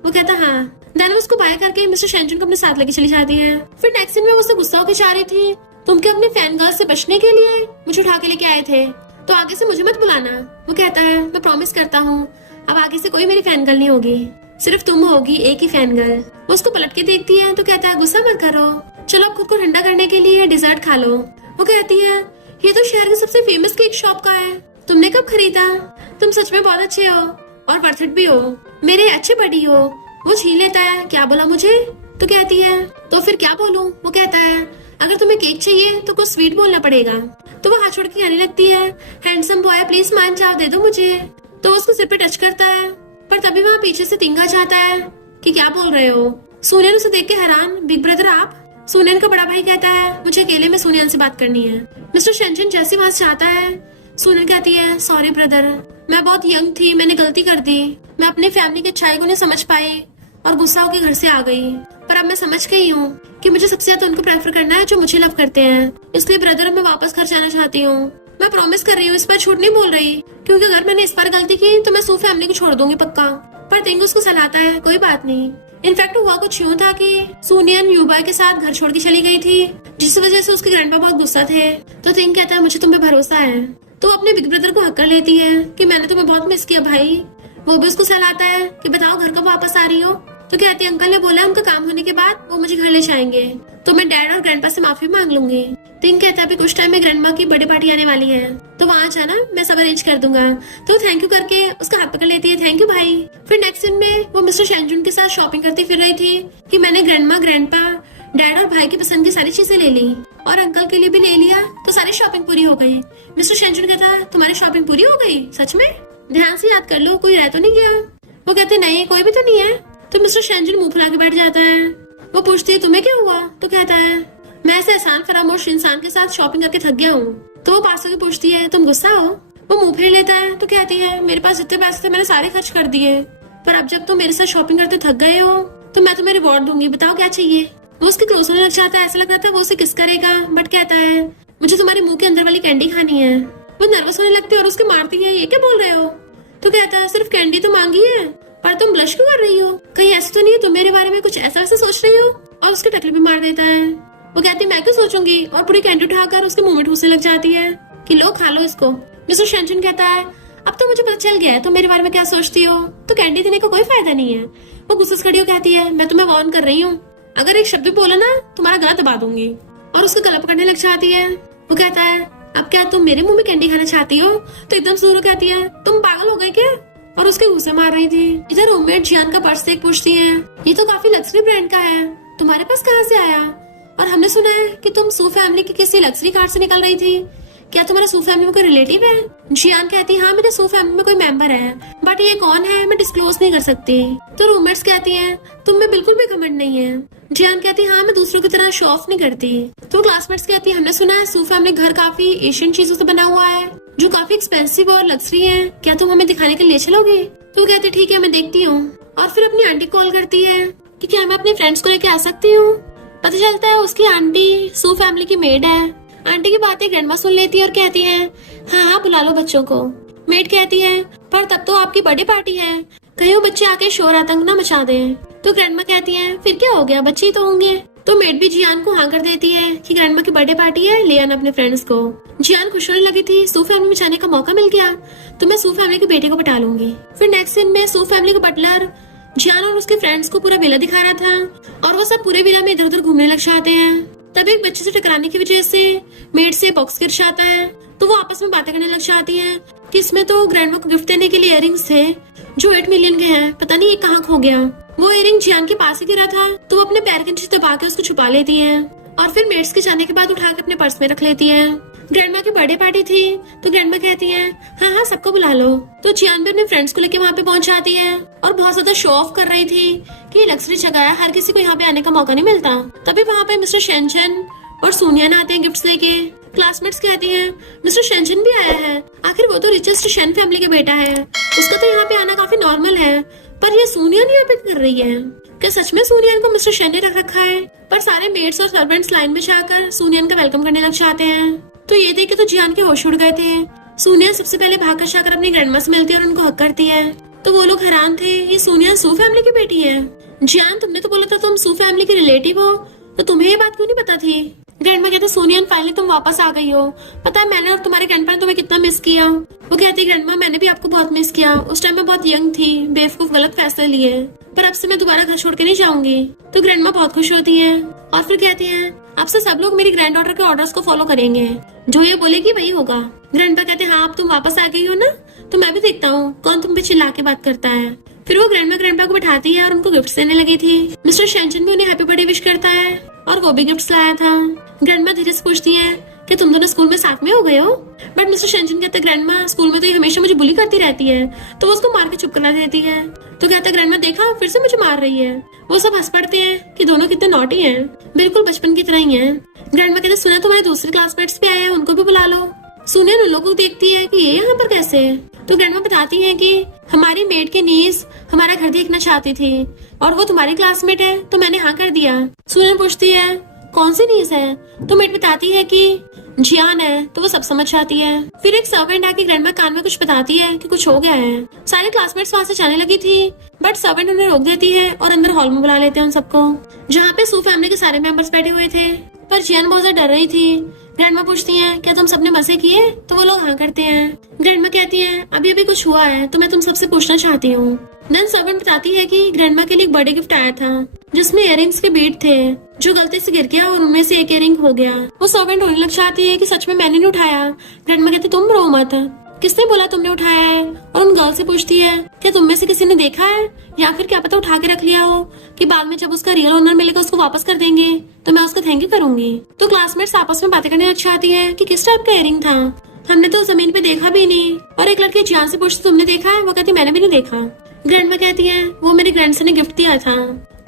वो कहता हाँ। देन उसको बाय करके मिस्टर शेंजन को अपने साथ लेके चली जाती है। फिर नेक्स्ट सीन में वो उससे गुस्सा होकर चाह रही थी, तुम क्या अपने फैन गर्ल से बचने के लिए मुझे उठा के लेके आए थे, तो आगे से मुझे मत बुलाना। वो कहता है मैं प्रॉमिस करता हूँ अब आगे से कोई मेरी फैन गर्ल नहीं होगी, सिर्फ तुम होगी एक ही फैन गर्ल। वो उसको पलट के देखती है तो कहता है गुस्सा मत करो, चलो अब खुद को ठंडा करने के लिए डिजर्ट खा लो। वो कहती है ये तो शहर की सबसे फेमस केक शॉप का है, तुमने कब खरीदा? तुम सच में बहुत अच्छे हो और वर्थ इट भी हो, मेरे अच्छे बड़ी हो। वो छीन लेता है, क्या बोला मुझे? तो कहती है तो फिर क्या बोलूं? वो कहता है अगर तुम्हें केक चाहिए तो कुछ स्वीट बोलना पड़ेगा। तो वो हाथ छोड़ के आने लगती है, हैंडसम बॉय प्लीज मान जाओ, दे दो मुझे। तो उसको सिर पे टच करता है, पर तभी वहाँ पीछे से तिंगा जाता है कि क्या बोल रहे हो। सोनियन उसे देख के हैरान, बिग ब्रदर आप? सोनियन का बड़ा भाई कहता है मुझे अकेले में सोनियन से बात करनी है। मिस्टर शेंजन जैसे वहां से आता है, सोनियन कहती है सॉरी ब्रदर, मैं बहुत यंग थी, मैंने गलती कर दी, मैं अपनी फैमिली की अच्छाई को नहीं समझ पाई और गुस्सा होकर घर से आ गई, पर अब मैं समझ गई हूँ कि मुझे सबसे ज्यादा उनको प्रेफर करना है जो मुझे लव करते हैं, इसलिए ब्रदर मैं वापस घर जाना चाहती हूँ। मैं प्रॉमिस कर रही हूँ, इस बार झूठ नहीं बोल रही, क्योंकि अगर मैंने इस बार गलती की तो मैं सू फैमिली को छोड़ दूंगी पक्का। पर तिंग उसको सलाहता है कोई बात नहीं। इनफैक्ट हुआ कुछ यूँ था कि सोनियन यूबाई के साथ घर छोड़ के चली गई थी, जिस वजह से उसके ग्रैंडपा बहुत गुस्सा थे। तो तिंग कहता है मुझे तुम पे भरोसा है। तो अपने बिग ब्रदर को हक कर लेती है कि मैंने तुम्हें बहुत मिस किया भाई। वो भी उसको सलाहता है कि बताओ घर कब वापस आ रही हो। तो कहती है अंकल ने बोला उनका काम होने के बाद वो मुझे घर ले जाएंगे, तो मैं डैड और ग्रैंडपा से माफी मांग लूंगी। तिंग कहता है अभी कुछ टाइम में ग्रैंडमा की बर्थडे पार्टी आने वाली है, तो वहाँ जाना, मैं सब अरेंज कर दूंगा। तो थैंक यू करके उसका हाथ पकड़ लेती है, थैंक यू भाई। फिर नेक्स्ट दिन में वो मिस्टर शेंजुन के साथ शॉपिंग करती फिर रही थी कि मैंने ग्रैंडमा, ग्रैंडपा, डैड और भाई की पसंद की सारी चीजें ले ली और अंकल के लिए भी ले लिया, तो सारी शॉपिंग पूरी हो गई। मिस्टर शेंजुन कहता तुम्हारी शॉपिंग पूरी हो गई? सच में? ध्यान से याद कर लो, कोई रह तो नहीं गया? वो कहते नहीं, कोई भी तो नहीं है। तो मिस्टर शेंजुन मुंह फुला के बैठ जाता है। वो पूछती है तुम्हें क्या हुआ? तो कहता है मैं ऐसे एहसान फरामोश इंसान के साथ शॉपिंग करके थक गया हूँ। तो वो पास होकर पूछती है तुम गुस्सा हो? वो मुंह फेर लेता है। तो कहती है मेरे पास जितने पैसे थे मैंने सारे खर्च कर दिए, पर अब जब तुम मेरे साथ शॉपिंग करते थक गए हो तो मैं तुम्हें रिवॉर्ड दूंगी, बताओ क्या चाहिए। वो उसके क्लोज होने लग जाता है, ऐसा लग रहा था वो उसे किस करेगा, बट कहता है मुझे तुम्हारे मुंह के अंदर वाली कैंडी खानी है। वो नर्वस होने लगती है और उसके मारती है, ये क्या बोल रहे हो? तो कहता है सिर्फ कैंडी तो मांगी है, पर तुम ब्लश क्यों कर रही हो? कहीं ऐसा तो नहीं है तुम मेरे बारे में कुछ ऐसा वैसा सोच रही हो? और उसके टकले भी मार देता है। वो कहती है मैं क्यों सोचूंगी, और पूरी कैंडी उठाकर उसके मुंह में ठूसने लग जाती है कि लो खा लो इसको। मिस्टर शेंजुन कहता है अब तो मुझे पता चल गया है तुम मेरे बारे में क्या सोचती हो, तो कैंडी देने का कोई फायदा नहीं है। वो गुस्से से खड़ी हो कहती है मैं तुम्हें वार्न कर रही हूँ, अगर एक शब्द भी बोला ना तुम्हारा गला दबा दूंगी, और उसका गला पकड़ने लग जाती है। वो कहता है अब क्या तुम मेरे मुंह में कैंडी खाना चाहती हो? तो एकदम सूरो कहती है तुम पागल हो गए क्या, और उसके गुस्से मार रही थी। इधर रूममेट जियान का पर्स देख पूछती है ये तो काफी लग्जरी ब्रांड का है, तुम्हारे पास कहाँ से आया? और हमने सुना है कि तुम सू फैमिली की किसी लग्जरी कार से निकल रही थी, क्या तुम्हारा सू फैमिली में कोई रिलेटिव है? जियान कहती है हाँ मेरे सू फैमिली में कोई मेंबर है, बट ये कौन है मैं डिस्क्लोज नहीं कर सकती। तो रूममेट्स कहती है तुम में बिल्कुल भी घमंड नहीं है। जियान कहती है हाँ मैं दूसरों की तरह शो ऑफ नहीं करती। तो क्लासमेट्स कहती है हमने सुना है सू फैमिली घर काफी एशियन चीजों से बना हुआ है जो काफी एक्सपेंसिव और लग्जरी है, क्या तुम हमें दिखाने के लिए चलोगे? तो कहती ठीक है मैं देखती हूँ। और फिर अपनी आंटी कॉल करती है कि क्या मैं अपने फ्रेंड्स को लेके आ सकती हूँ। पता चलता है उसकी आंटी सू फैमिली की मेड है। आंटी की बातें ग्रैंडमा सुन लेती है और कहती है हाँ हाँ बुला लो बच्चों को। मेड कहती है पर तब तो आपकी बर्थडे पार्टी है, कहीं वो बच्चे आके शोर आतंक ना मचा दें। तो ग्रैंडमा कहती है फिर क्या हो गया, बच्चे ही तो होंगे। तो मेड भी जियान को हाँ कर देती है कि ग्रैंडमा की बर्थडे पार्टी है, ले आना अपने फ्रेंड्स को। जियान खुश होने लगी थी, सू फैमिली में जाने का मौका मिल गया तो मैं सू फैमिली के बेटे को पटा लूंगी। फिर नेक्स्ट सीन में सू फैमिली का बटलर जियान और उसके फ्रेंड्स को पूरा विला दिखा रहा था और वो सब पूरे विला में इधर उधर घूमने लग जाते हैं। तभी एक बच्चे से टकराने की वजह से मेड से बॉक्स गिर जाता है, तो वो आपस में बातें करने लग जाती है कि इसमें तो ग्रैंडमा को गिफ्ट देने के लिए इयररिंग्स थे जो 8 मिलियन के हैं, पता नहीं ये कहाँ खो गया। वो इयररिंग जियान के पास ही गिरा था, तो वो अपने पैर के नीचे दबा के उसको छुपा लेती है और फिर मेड्स के जाने के बाद उठा के अपने पर्स में रख लेती है। ग्रैंडमा की बर्थडे पार्टी थी तो ग्रैंडमा कहती है हाँ हाँ सबको बुला लो। तो जियान भी अपने फ्रेंड्स को लेके वहाँ पे पहुंच जाती है और बहुत ज्यादा शो ऑफ कर रही थी कि लग्जरी जगह है, हर किसी को यहाँ पे आने का मौका नहीं मिलता। तभी वहाँ पे मिस्टर शेंजन और सोनियन आते हैं गिफ्ट्स लेके। क्लासमेट्स कहती हैं मिस्टर शेंजन भी आया है, आखिर वो तो रिचेस्ट शेन फैमिली का बेटा है, उसका तो यहाँ पे आना काफी नॉर्मल है, पर ये सोनियन यहाँ पे कर रही है। क्या सच में सूनियन को मिस्टर शेन ने रख रखा है? पर सारे मेड्स और सर्वेंट्स लाइन में जाकर सूनियन का वेलकम करने लग जाते हैं। तो ये देख के तो जियान के होश उड़ गए थे। सूनियन सबसे पहले भागकर जाकर अपनी ग्रैंडमा से मिलती है और उनको हक करती है। तो वो लोग हैरान थे, ये सूनियन सू फैमिली की बेटी है। जियान, तुमने तो बोला था तुम सू फैमिली की रिलेटिव हो, तो तुम्हें ये बात क्यों नहीं पता थी? ग्रैंडमा कहते, सूनियन फाइनली तुम वापस आ गई हो। पता है मैंने और तुम्हारे ग्रैंडपा ने तुम्हें कितना मिस किया। वो कहती, ग्रैंडमा मैंने भी आपको बहुत मिस किया। उस टाइम मैं बहुत यंग थी, बेवकूफ गलत फैसले लिए, पर अब से मैं दोबारा घर छोड़ के नहीं जाऊंगी। तो ग्रैंडमा बहुत खुश होती है और फिर कहती है, अब से सब लोग मेरी ग्रैंड डॉटर के ऑर्डर्स को फॉलो करेंगे, जो ये बोलेगी वही होगा। ग्रैंडपा कहते हैं, हाँ अब तुम वापस आ गई हो ना, तो मैं भी देखता हूँ कौन तुम पे चिल्ला के बात करता है। फिर वो ग्रैंडपा को बैठाती है और उनको गिफ्ट देने लगी थी। मिस्टर शेंचन भी उन्हें हैप्पी बर्थडे विश करता है और वो भी गिफ्ट लाया था। ग्रैंडमा धीरे से पूछती है कि तुम दोनों स्कूल में साथ में हो गए हो? बट मिस्टर शेंचन कहते, ग्रैंडमा स्कूल में तो ये हमेशा मुझे बुली करती रहती है, तो वो उसको मार के चुप करा देती है। तो कहता, ग्रैंडमा देखा फिर से मुझे मार रही है। वो सब हंस पड़ते हैं कि दोनों कितने नॉटी हैं, बिल्कुल बचपन की तरह ही हैं। ग्रैंडमा कहते, सुना तुम्हारे दूसरे क्लासमेट्स भी आए हैं, उनको भी बुला लो। सुनियन उन लोगों को देखती है कि ये यहाँ पर कैसे। तो ग्रैंडमा बताती है कि हमारी मेड के नीस हमारा घर देखना चाहती थी और वो तुम्हारी क्लासमेट है, तो मैंने हाँ कर दिया। सुनियन पूछती है, कौन सी नीस है? तो मेड बताती है कि जियान है। तो वो सब समझ जाती है। फिर एक सर्वेंट आके ग्रैंडमा कान में कुछ बताती है कि कुछ हो गया है। सारे क्लासमेट्स वहाँ से जाने लगी थी, बट सर्वेंट उन्हें रोक देती है और अंदर हॉल में बुला लेते हैं उन सबको, जहाँ पे सू फैमिली के सारे मेंबर्स बैठे हुए थे। पर जियान बहुत ज्यादा डर रही थी। ग्रैंडमा पूछती हैं, क्या तुम सबने मजे किए? तो वो लोग हाँ करते हैं। ग्रैंडमा कहती है, अभी अभी कुछ हुआ है तो मैं तुम सबसे पूछना चाहती हूँ। देन सर्वेंट बताती है कि ग्रैंडमा के लिए एक बर्थडे गिफ्ट आया था, जिसमें इयररिंग्स के बीड थे, जो गलती से गिर गया और उनमें से एक इयररिंग हो गया। वो सर्वेंट रोने लग जाती है कि सच में मैंने नहीं उठाया। ग्रैंडमा कहती, तुम रो मत, किसने बोला तुमने उठाया है? और उन गर्ल से पूछती है, क्या तुम में से किसी ने देखा है, या फिर क्या पता उठा के रख लिया हो कि बाद में जब उसका रियल ओनर मिलेगा उसको वापस कर देंगे, तो मैं उसका थैंक यू करूंगी। तो क्लासमेट्स आपस में बातें करने लग जाती है कि किस टाइप का इयररिंग था, हमने तो जमीन पे देखा भी नहीं। और एक लड़की जियान से पूछती, तुमने देखा है? वो कहती, मैंने भी नहीं देखा। ग्रैंडमा कहती है, वो मेरे ग्रैंडसन ने गिफ्ट दिया था,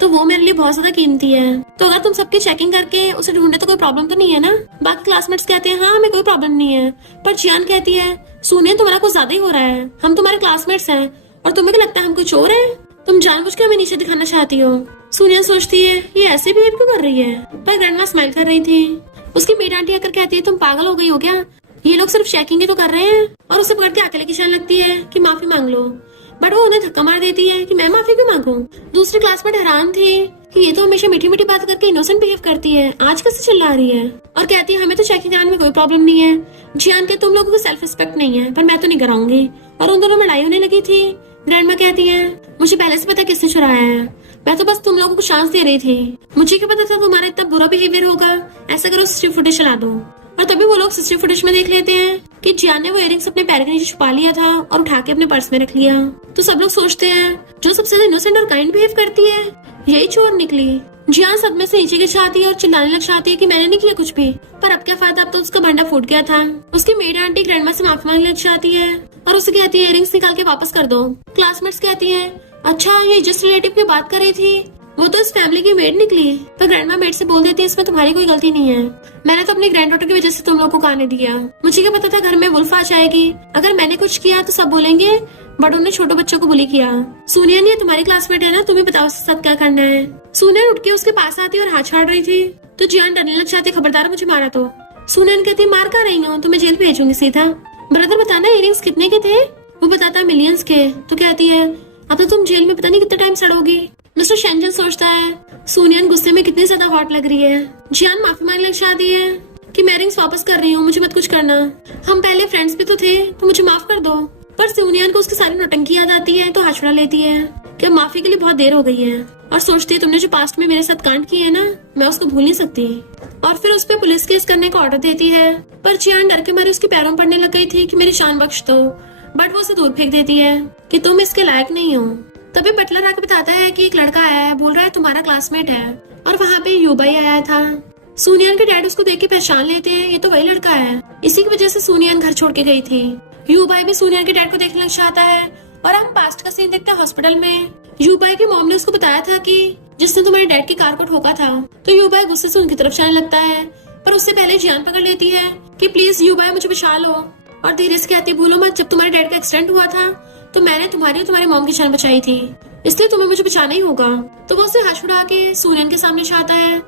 तो वो मेरे लिए बहुत ज्यादा कीमती है। तो अगर तुम सबकी चेकिंग करके उसे ढूंढे तो कोई प्रॉब्लम तो नहीं है ना? बाकी क्लासमेट्स कहते हैं, हाँ हमें कोई प्रॉब्लम नहीं है। पर जियान कहती है, सुनिए तुम्हारा कुछ ज्यादा ही हो रहा है, हम तुम्हारे क्लासमेट्स हैं और तुम्हें क्या लगता है हम कोई चोर हैं? तुम जानबूझकर हमें नीचे दिखाना चाहती हो। सुनिया सोचती है, ये ऐसे बिहेव क्यों कर रही है? पर ग्रैंडमा स्माइल कर रही थी। उसकी मेड आंटी आकर कहती है, तुम पागल हो गई हो क्या? ये लोग सिर्फ चेकिंग ही तो कर रहे हैं। और उसे पकड़ के अकेले की जाने लगती है कि माफी मांग लो, बट वो उन्हें धक्का मार देती है कि मैं माफी क्यों मांगू। दूसरी क्लासमेट हैरान थी कि ये तो हमेशा मीठी मीठी बात करके इनोसेंट बिहेव करती है, आज कैसे चिल्ला रही है? और कहती है, हमें तो चेकिंग कराने में कोई प्रॉब्लम नहीं है। जियान के, तुम लोगों को सेल्फ रिस्पेक्ट नहीं है, पर मैं तो नहीं कराऊंगी। और उन दोनों में लड़ाई होने लगी थी। ग्रैंडमा कहती है, मुझे पहले से पता किसने चुराया है, मैं तो बस तुम लोगों को चांस दे रही थी। मुझे क्या पता था तुम्हारा इतना बुरा बिहेवियर होगा। ऐसा करो, सिस्टर फुटेज चला दो। और तभी वो लोग सिस्टर फुटेज में देख लेते हैं कि जियान ने वो इयररिंग्स अपने पैर के नीचे छुपा लिया था और उठा के अपने पर्स में रख लिया। तो सब लोग सोचते हैं, जो सबसे ज्यादा इनोसेंट और काइंड बिहेव करती है यही चोर निकली। जियान सदमे से नीचे गिर जाती है और चिल्लाने लग जाती है कि मैंने नहीं किया कुछ भी। पर अब क्या फायदा, अब तो उसका भंडा फूट गया था। उसकी मेड आंटी ग्रैंडमा से माफी मांगने लग जाती है और उसे कहती है, इयररिंग्स निकाल के वापस कर दो। क्लासमेट्स कहती है, अच्छा ये जिस रिलेटिव की बात कर रही थी वो तो इस फैमिली की मेड निकली। पर ग्रैंडमा मेड से बोल देती है, इसमें तुम्हारी कोई गलती नहीं है, मैंने तो अपनी ग्रैंड डॉटर की वजह से तुम लोगों को आने दिया। मुझे क्या पता था घर में वुल्फ आ जाएगी। अगर मैंने कुछ किया तो सब बोलेंगे बड़ों ने छोटे बच्चों को बुली किया। सोनिया ने तुम्हारी क्लासमेट है ना, तुम्हें बताओ उसके साथ क्या करना है। सोनिया उठ के उसके पास आती और हाथ छाड़ रही थी। तो जियान डरने लग जाती, खबरदार मुझे मारा तो। सोनिया कहती, मार कर रही हूँ, तुम्हें जेल भेजूंगी सीधा। ब्रदर बताना इयररिंग्स कितने के थे? वो बताता मिलियंस के। तो कहती है, अब तो तुम जेल में पता नहीं कितने टाइम सड़ोगी। मिस्टर शेंजन सोचता है, सोनियन गुस्से में कितनी ज्यादा हॉट लग रही है। जियान माफी मांगने लग जाती है कि मैं रिंग्स वापस कर रही हूँ, मुझे मत कुछ करना, हम पहले फ्रेंड्स भी तो थे, तो मुझे माफ कर दो। पर सोनियन को उसकी सारी नौटंकी याद आती है तो हाथ छुड़ा लेती है कि माफी के लिए बहुत देर हो गई है और सोचती है, तुमने जो पास्ट में मेरे साथ कांड किए है ना, मैं उसको भूल नहीं सकती। और फिर उस पर पुलिस केस करने का ऑर्डर देती है। पर जियान डर के मारे उसके पैरों में पड़ने लग गई थी कि मेरी जान बख्श दो, बट वो उसे दूर फेंक देती है कि तुम इसके लायक नहीं हो। तभी बटलर आके बताता है कि एक लड़का आया है, बोल रहा है तुम्हारा क्लासमेट है, और वहाँ पे यूबाई आया था। सोनियन के डैड उसको देख के पहचान लेते हैं, ये तो वही लड़का है, इसी की वजह से सोनियन घर छोड़ के गई थी। यूबाई भी सोनियन के डैड को देखने लग जाता है और हम पास्ट का सीन देखते हैं हॉस्पिटल में। यूबाई की मॉम ने उसको बताया था कि जिसने तुम्हारे डैड की कार को ठोका था। तो यूबाई गुस्से से उनकी तरफ जाने लगता है, पर उससे पहले जियान पकड़ लेती है कि प्लीज यूबाई मुझे बचा लो, और धीरे से कहती, भूलो मत जब तुम्हारे डैड का एक्सीडेंट हुआ था तो मैंने तुम्हारी और तुम्हारी मॉम की जान बचाई थी। इसलिए तुम्हें मुझे बचाना ही होगा। तो वो उसे हंस उड़ा के सूर्यन के सामने चाहता है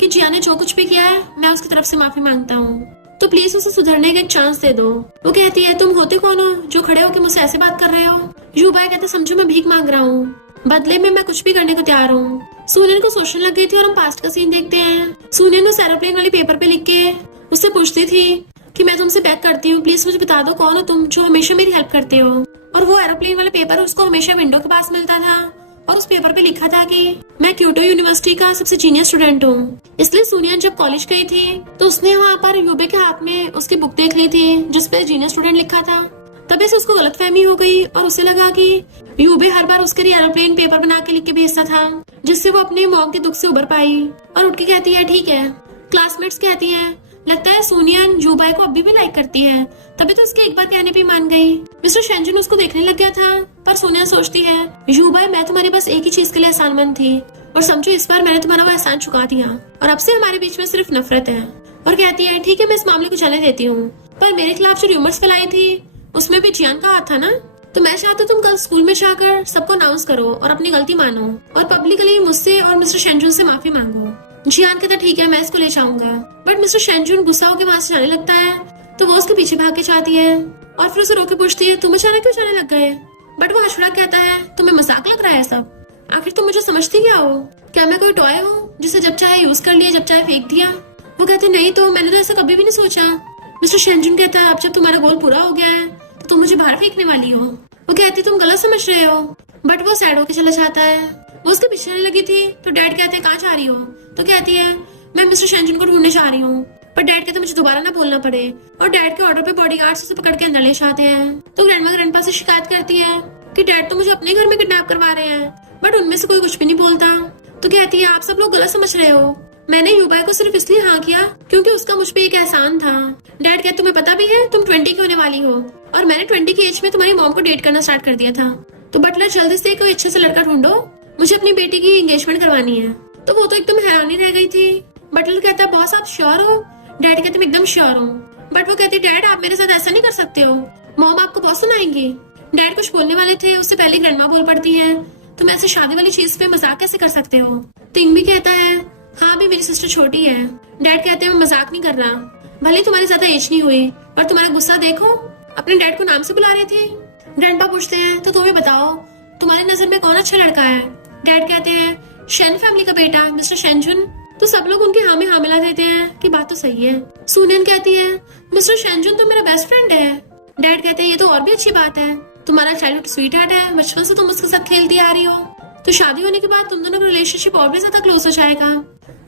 कि जिया ने जो कुछ भी किया है मैं उसकी तरफ से माफी मांगता हूँ, तो प्लीज उसे सुधरने का एक चांस दे दो। वो कहती है तुम होते कौन हो जो खड़े होकर मुझसे ऐसे बात कर रहे हो। यूबाई कहता समझो मैं भीख मांग रहा हूँ, बदले में मैं कुछ भी करने को तैयार हूँ। सूर्यन को सोचने लग गई थी और हम पास्ट का सीन देखते हैं। सूर्यन उस एरोप्लेन वाले पेपर पे लिख के उससे पूछती थी कि मैं तुमसे बैक करती हूँ, प्लीज मुझे बता दो कौन हो तुम जो हमेशा मेरी हेल्प करते हो। और वो एरोप्लेन वाला पेपर उसको हमेशा विंडो के पास मिलता था और उस पेपर पे लिखा था कि मैं क्योटो यूनिवर्सिटी का सबसे जीनियस स्टूडेंट हूँ। इसलिए सूर्यन जब कॉलेज गई थी तो उसने वहाँ पर यूबे के हाथ में उसकी बुक देख ली थी जिसपे जीनियस स्टूडेंट लिखा था। तभी से उसको गलतफहमी हो गई और उसे लगा कि यूबे हर बार उसके लिए एरोप्लेन पेपर बना के लिख के भेजता था जिससे वो अपने मॉम के दुख से उबर पाई। और उठ के कहती है ठीक है। क्लासमेट्स कहती है लगता है सूनियन यूबाई को अभी भी लाइक करती है, तभी तो उसके एक बार कहने पे मान गई। मिस्टर शेंजुन उसको देखने लग गया था पर सूनियन सोचती है यूबाई मैं तुम्हारी बस एक ही चीज के लिए एहसानमंद थी और समझो इस बार मैंने तुम्हारा वो एहसान चुका दिया और अब से हमारे बीच में सिर्फ नफरत है। और कहती है ठीक है मैं इस मामले को चलने देती हूँ, पर मेरे खिलाफ जो र्यूमर्स फैलाई थी उसमें भी जियान का हाथ था ना, तो मैं चाहती हूँ तुम कल स्कूल में जाकर सबको अनाउंस करो और अपनी गलती मानो और पब्लिकली मुझसे और मिस्टर शेंजुन से माफी मांगो। जियान कहता ठीक है मैं इसको ले जाऊंगा, बट मिस्टर शेंजुन गुस्सा होकर वहाँ से जाने लगता है तो वो उसके पीछे भाग के जाती है और फिर उसे रोके पूछती है तुम अचानक क्यों जाने लग गए। बट वो हंसड़ा कहता है तुम्हें मजाक लग रहा है सब, आखिर तुम मुझे समझती क्या हो, क्या मैं कोई टॉय हूँ जिसे जब चाहे यूज कर लिया जब चाहे फेंक दिया। वो कहते नहीं तो मैंने तो ऐसा कभी भी नहीं सोचा। मिस्टर शेंजुन कहता है अब जब तुम्हारा गोल पूरा हो गया है तो तुम मुझे बाहर फेंकने वाली हो। वो कहती तुम गलत समझ रहे हो, बट वो सैड होके चला जाता है। वो उसके पीछे आने लगी थी तो डैड कहते हैं कहाँ जा रही हो, तो कहती है मैं मिस्टर शेंजुन को ढूंढने जा रही हूँ, पर डैड कहते मुझे दोबारा ना बोलना पड़े और डैड के ऑर्डर पे बॉडीगार्ड्स उसे पकड़ के अंदर ले जाते हैं। तो ग्रैंडमा से शिकायत करती है कि डैड तो मुझे अपने घर में किडनैप करवा रहे हैं, बट उनमें से कोई कुछ भी नहीं बोलता। तो कहती है आप सब लोग गलत समझ रहे हो, मैंने यूबाई को सिर्फ इसलिए हाँ किया क्योंकि उसका मुझ पे एक एहसान था। डैड कहते तुम्हें पता भी है तुम 20 की होने वाली हो और मैंने 20 की एज में तुम्हारी मॉम को डेट करना स्टार्ट कर दिया था, तो बटलर जल्दी से कोई अच्छे से लड़का ढूंढो, मुझे अपनी बेटी की एंगेजमेंट करवानी है। तो वो तो एकदम हैरानी रह गई थी। बटलर कहता है बॉस आप श्योर हो। डैड कहते मैं एकदम श्योर हूँ, बट वो कहती डैड आप मेरे साथ ऐसा नहीं कर सकते हो, मॉम आपको बहुत सुनाएंगी। डैड कुछ बोलने वाले थे उससे पहले ग्रैंडमा बोल पड़ती है तुम ऐसे शादी वाली चीज पे मजाक कैसे कर सकते हो। तिंग भी कहता है हाँ भी मेरी सिस्टर छोटी है। डैड कहते हैं मैं मजाक नहीं कर रहा, भले तुम्हारी ज्यादा एज नहीं हुई पर तुम्हारा गुस्सा देखो, अपने डैड को नाम से बुला रहे थे। ग्रैंडपा पूछते हैं तो तुम्हें बताओ तुम्हारी नजर में कौन अच्छा लड़का है। डैड कहते हैं शेन फैमिली का बेटा मिस्टर शेंजुन। तो सब लोग उनके हाँ में हाँ मिला देते हैं कि बात तो सही है। सूनियन कहती है मिस्टर शेंजुन तो मेरा बेस्ट फ्रेंड है। डैड कहते हैं ये तो और भी अच्छी बात है, तुम्हारा चाइल्डहुड स्वीट हार्ट है, बचपन से तुम उसके साथ खेलती आ रही हो, तो शादी होने के बाद तुम दोनों का रिलेशनशिप और भी ज्यादा क्लोज हो जाएगा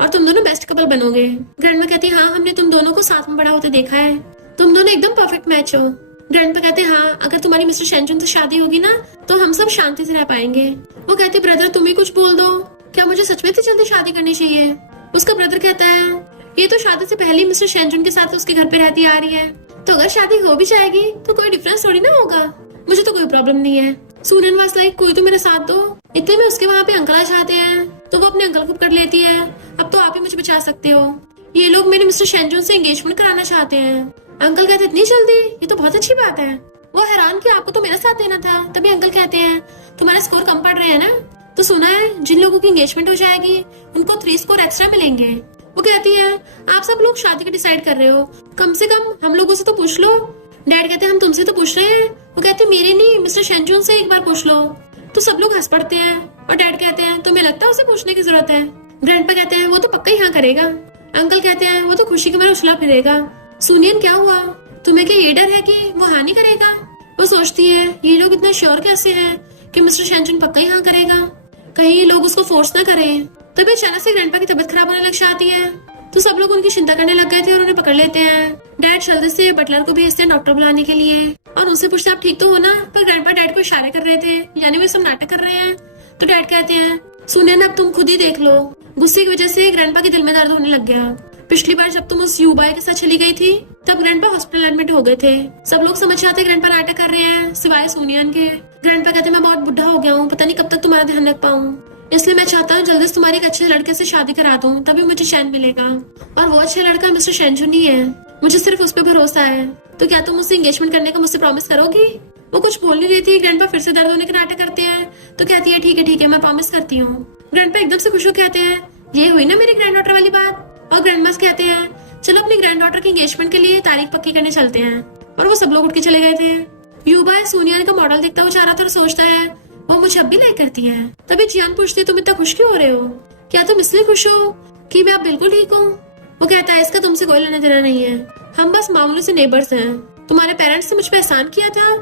और तुम दोनों बेस्ट कपल बनोगे। ग्रैंडमा कहती है हाँ हमने तुम दोनों को साथ में बड़ा होते देखा है, तुम दोनों एकदम परफेक्ट मैच हो। ग्रैंडपा कहते हैं हाँ अगर तुम्हारी मिस्टर शेंजुन से शादी होगी ना तो हम सब शांति से रह पाएंगे। वो कहते ब्रदर तुम ही कुछ बोल दो, क्या मुझे सच में इतनी जल्दी शादी करनी चाहिए। उसका ब्रदर कहता है ये तो शादी से पहले मिस्टर शेंजुन के साथ उसके घर पे रहती आ रही है, तो अगर शादी हो भी जाएगी तो कोई डिफरेंस थोड़ी ना होगा, मुझे तो कोई प्रॉब्लम नहीं है। सूनन वाज लाइक कोई तो मेरे साथ दो। इतने में उसके वहाँ पे अंकल आ जाते हैं तो वो अपने अंकल को पकड़ लेती है, अब तो आप ही मुझे बचा सकते हो, ये लोग मेरे मिस्टर शेंजुन से एंगेजमेंट कराना चाहते हैं। अंकल कहते इतनी जल्दी, ये तो बहुत अच्छी बात है। वो हैरान कि आपको तो मेरा साथ देना था। तभी अंकल कहते हैं तुम्हारे स्कोर कम पड़ रहे हैं ना, तो सुना है जिन लोगों की एंगेजमेंट हो जाएगी उनको 3 स्कोर एक्स्ट्रा मिलेंगे। वो कहती है आप सब लोग शादी का डिसाइड कर रहे हो, कम से कम हम लोगों से तो पूछ लो। डैड कहते हैं हम तुमसे तो पूछ रहे हैं। वो कहते मेरे नहीं मिस्टर शेंजुन से एक बार पूछ लो। तो सब लोग हंस पड़ते हैं और डैड कहते हैं तुम्हें लगता है उसे पूछने की जरूरत है। ग्रैंडपा कहते हैं वो तो पक्का ही हाँ करेगा। अंकल कहते हैं वो तो खुशी के मारे उछला फिरेगा। सुनियन क्या हुआ, तुम्हें क्या ये डर है कि वो हाँ नहीं करेगा। वो सोचती है ये लोग इतना श्योर कैसे हैं कि मिस्टर शेंजुन पक्का ही हाँ करेगा, कहीं ये लोग उसको फोर्स ना करें। तभी अचानक से ग्रैंडपा की तबीयत खराब होने लग जाती है तो सब लोग उनकी चिंता करने लग गए थे और उन्हें पकड़ लेते हैं। डैड जल्दी से बटलर को भेजते हैं डॉक्टर बुलाने के लिए और उनसे पूछते आप ठीक तो हो ना, पर ग्रैंडपा डैड को इशारे कर रहे थे यानी वो सब नाटक कर रहे हैं। तो डैड कहते हैं सुनिए ना अब तुम खुद ही देख लो। गुस्से की वजह से ग्रैंडपा के दिल में दर्द होने लग गया। पिछली बार जब तुम उस यूबाई के साथ चली गई थी तब ग्रैंडपा हॉस्पिटल एडमिट हो गए थे। सब लोग समझ जाते ग्रैंडपा नाटक कर रहे हैं सिवाय सुनियन के। ग्रैंडपा कहते मैं बहुत बुढ़ा हो गया हूँ, पता नहीं कब तक तुम्हारा ध्यान रख पाऊँ, इसलिए मैं चाहता हूँ जल्दी से तुम्हारी एक अच्छे लड़के से शादी करा दूं, तभी मुझे चैन मिलेगा। और वो अच्छा लड़का मिस्टर शेंजुन ही है, मुझे सिर्फ उस पर भरोसा है। तो क्या तुम मुझसे एंगेजमेंट करने का मुझसे प्रॉमिस करोगी। वो कुछ बोल नहीं रही थी, ग्रैंडपा फिर से दर्द होने के नाटक करते हैं। तो कहती है ठीक है मैं प्रॉमिस करती हूँ। ग्रैंडपा एकदम से खुश हो कहते हैं ये हुई ना मेरी ग्रैंड डॉटर वाली बात। और ग्रैंडमास कहते हैं चलो अपनी ग्रैंड डॉटर की एंगेजमेंट के लिए तारीख पक्की करने चलते हैं। और वो सब लोग उठ के चले गए थे। युबा सोनिया का मॉडल देखता हुआ जा रहा था और सोचता है वो मुझे अब भी लाइक करती है। तभी जियान पूछती है तुम इतना खुश क्यों हो रहे हो? क्या तुम इसलिए खुश हो कि मैं अब बिल्कुल ठीक हूँ? वो कहता है इसका तुमसे कोई लेना देना नहीं है, हम बस मामूली से नेबर्स हैं। तुम्हारे पेरेंट्स ने मुझ पे एहसान किया था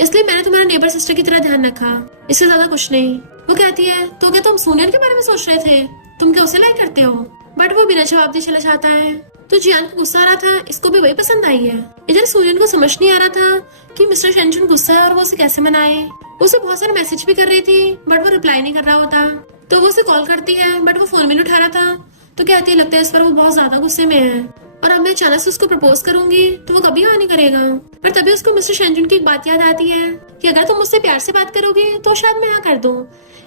इसलिए मैंने तुम्हारे नेबर सिस्टर की तरह ध्यान रखा, इससे ज्यादा कुछ नहीं। वो कहती है तो क्या तुम सोनियन के बारे में सोच रहे थे? तुम क्या उसे लाइक करते हो? बट वो बिना जवाब दिए चला जाता है। तो जियान को गुस्सा आ रहा था, इसको भी वही पसंद आई है। इधर सोनियन को समझ नहीं आ रहा था कि मिस्टर शेंचुन गुस्सा है और वो उसे कैसे मनाए। उसे बहुत सारे मैसेज भी कर रही थी बट वो रिप्लाई नहीं कर रहा होता। तो वो उसे कॉल करती है बट वो फोन भी नहीं उठा रहा था। तो कहती है लगता है इस पर वो बहुत ज्यादा गुस्से में है और अब मैं अचानक से उसको प्रपोज करूंगी तो वो कभी हाँ नहीं करेगा। पर तभी उसको मिस्टर शेंचुन की एक बात याद आती है कि अगर तुम मुझसे प्यार से बात करोगे तो शायद मैं हाँ कर दूं।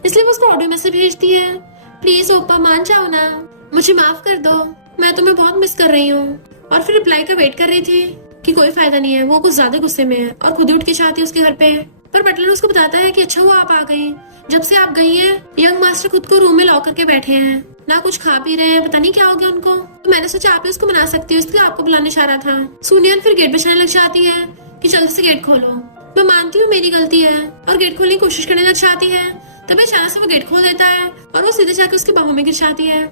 इसलिए वो उसको ऑडियो मैसेज भेजती है प्लीज ओप्पा मान जाओ ना, मुझे माफ कर दो, मैं तुम्हें बहुत मिस कर रही हूँ। और फिर रिप्लाई का वेट कर रही थी कि कोई फायदा नहीं है, वो कुछ ज्यादा गुस्से में है और खुद ही उठ के चाहती है उसके घर पे। पर बटलर उसको बताता है कि अच्छा हुआ आप आ गई, जब से आप गई हैं यंग मास्टर खुद को रूम में लॉक करके बैठे हैं, ना कुछ खा पी रहे हैं, पता नहीं क्या हो गया उनको। तो मैंने सोचा आप ही उसको मना सकती हो, इसलिए आपको बुलाने चाह रहा था। सुनियन फिर गेट बजाने लग जाती है कि जल्दी से गेट खोलो। मैं मानती हूँ मेरी गलती है और गेट खोलने की कोशिश करने लग जाती है। तभी अचानक से वो गेट खोल देता है और वो सीधे जाके उसके बाहों में गिर जाती है।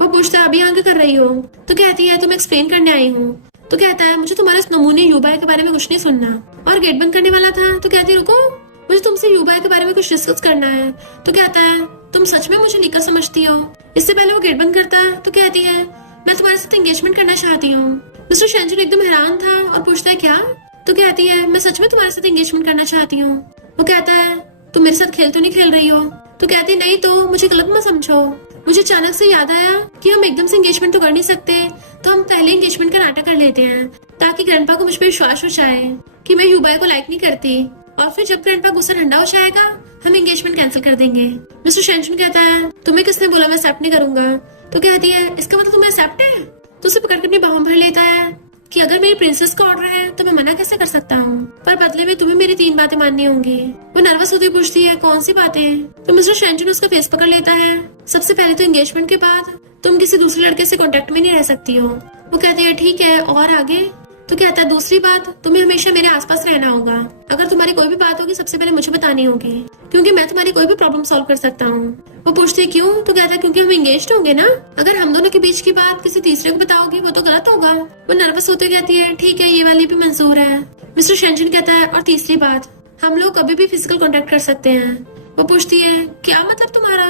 वो पूछता है अभी यहाँ क्या कर रही हो? तो कहती है तुम एक्सप्लेन करने आई हूँ। तो कहता है मुझे तुम्हारे इस नमूने युबाई के बारे में कुछ नहीं सुनना। और गेट बंद करने वाला था तो कहती रुको, मुझे तुमसे युबाई के बारे में कुछ डिस्कस करना है। तो कहता है तुम सच में मुझे निका समझती हो? इससे पहले वो गेट बंद करता है तो कहती है मैं तुम्हारे साथ एंगेजमेंट करना चाहती हूँ। मिस्टर शेंचुन एकदम हैरान था और पूछता है क्या? तो कहती है मैं सच में तुम्हारे साथ एंगेजमेंट करना चाहती हूँ। वो कहता है तुम मेरे साथ खेल तो नहीं खेल रही हो? तो कहती नहीं तो मुझे गलत मत समझो, मुझे अचानक से याद आया कि हम एकदम से एंगेजमेंट तो कर नहीं सकते, तो हम पहले एंगेजमेंट का नाटक कर लेते हैं ताकि ग्रैंडपा को मुझ पर विश्वास हो जाए कि मैं युबाई को लाइक नहीं करती। और फिर जब ग्रैंडपा गुस्सा ठंडा हो जाएगा हम एंगेजमेंट कैंसिल कर देंगे। मिस्टर शेंचुन कहता है तुम्हें किसने बोला मैं एक्सेप्ट नहीं करूंगा? तो कहती है इसका मतलब तुम्हें एक्सेप्ट है? तो उसे पकड़ के अपनी बाहों भर लेता है कि अगर मेरी प्रिंसेस का ऑर्डर है तो मैं मना कैसे कर सकता हूँ, पर बदले में तुम्हें मेरी 3 बातें माननी होंगी। वो नर्वस होती पूछती है कौन सी बातें? तो मिस्टर शेंचुन उसका फेस पकड़ लेता है। सबसे पहले तो एंगेजमेंट के बाद तुम किसी दूसरे लड़के से कांटेक्ट में नहीं रह सकती हो। वो कहती है ठीक है और आगे? तो कहता है दूसरी बात तुम्हें हमेशा मेरे आसपास रहना होगा, अगर तुम्हारी कोई भी बात होगी सबसे पहले मुझे बतानी होगी क्योंकि मैं तुम्हारी कोई भी प्रॉब्लम सॉल्व कर सकता हूँ। वो पूछती है क्यों? तो कहता है क्योंकि हम एंगेज्ड होंगे ना, अगर हम दोनों के बीच की बात किसी तीसरे को बताओगी वो तो गलत होगा। वो नर्वस होते कहती है ठीक है ये वाली भी मंजूर है। मिस्टर शेंचुन कहता है और तीसरी बात हम लोग कभी भी फिजिकल कॉन्टेक्ट कर सकते हैं। वो पूछती है क्या मतलब तुम्हारा?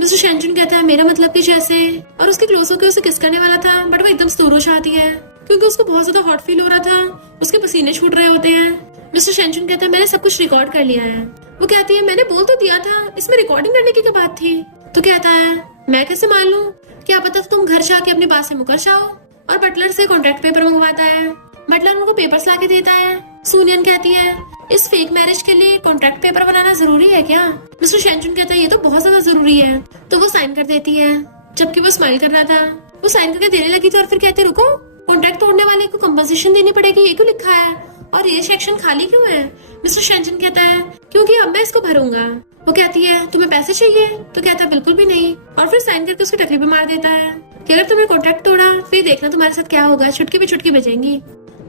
मिस्टर शेंचुन कहता है मेरा मतलब कि जैसे, और उसके क्लोज होकर उसे किस करने वाला था बट वो एकदम से दूर हो जाती है क्योंकि उसको बहुत ज्यादा हॉट फील हो रहा था, उसके पसीने छूट रहे होते हैं। मिस्टर शेंचुन कहता है मैंने सब कुछ रिकॉर्ड कर लिया है। वो कहती है मैंने बोल तो दिया था, इसमें रिकॉर्डिंग करने की क्या बात थी? तो कहता है मैं कैसे मान लूं, क्या पता तुम घर जाके अपनी बात से मुकर जाओ। और बटलर से कॉन्ट्रैक्ट पेपर मंगवाता है। बटलर उनको पेपर्स लाके देता है। सुनियन कहती है इस फेक मैरिज के लिए कॉन्ट्रैक्ट पेपर बनाना जरूरी है क्या? मिस्टर शेंचुन कहता है ये तो बहुत ज्यादा जरूरी है। तो वो साइन कर देती है जबकि वो स्माइल कर रहा था। वो साइन करके देने लगी थी और फिर कहते रुको, कॉन्ट्रैक्ट तोड़ने वाले को कंपनसेशन देनी पड़ेगी, ये क्यों लिखा है और ये सेक्शन खाली क्यों है? मिस्टर शेंचुन कहता है क्योंकि अब मैं इसको भरूंगा। वो कहती है तुम्हें पैसे चाहिए? तो कहता है बिल्कुल भी नहीं। और फिर साइन करके उसकी टकली पे मार देता है कि अगर तुमने कॉन्ट्रैक्ट तोड़ा फिर देखना तुम्हारे साथ क्या होगा, चुटकी पे चुटकी बजेंगी।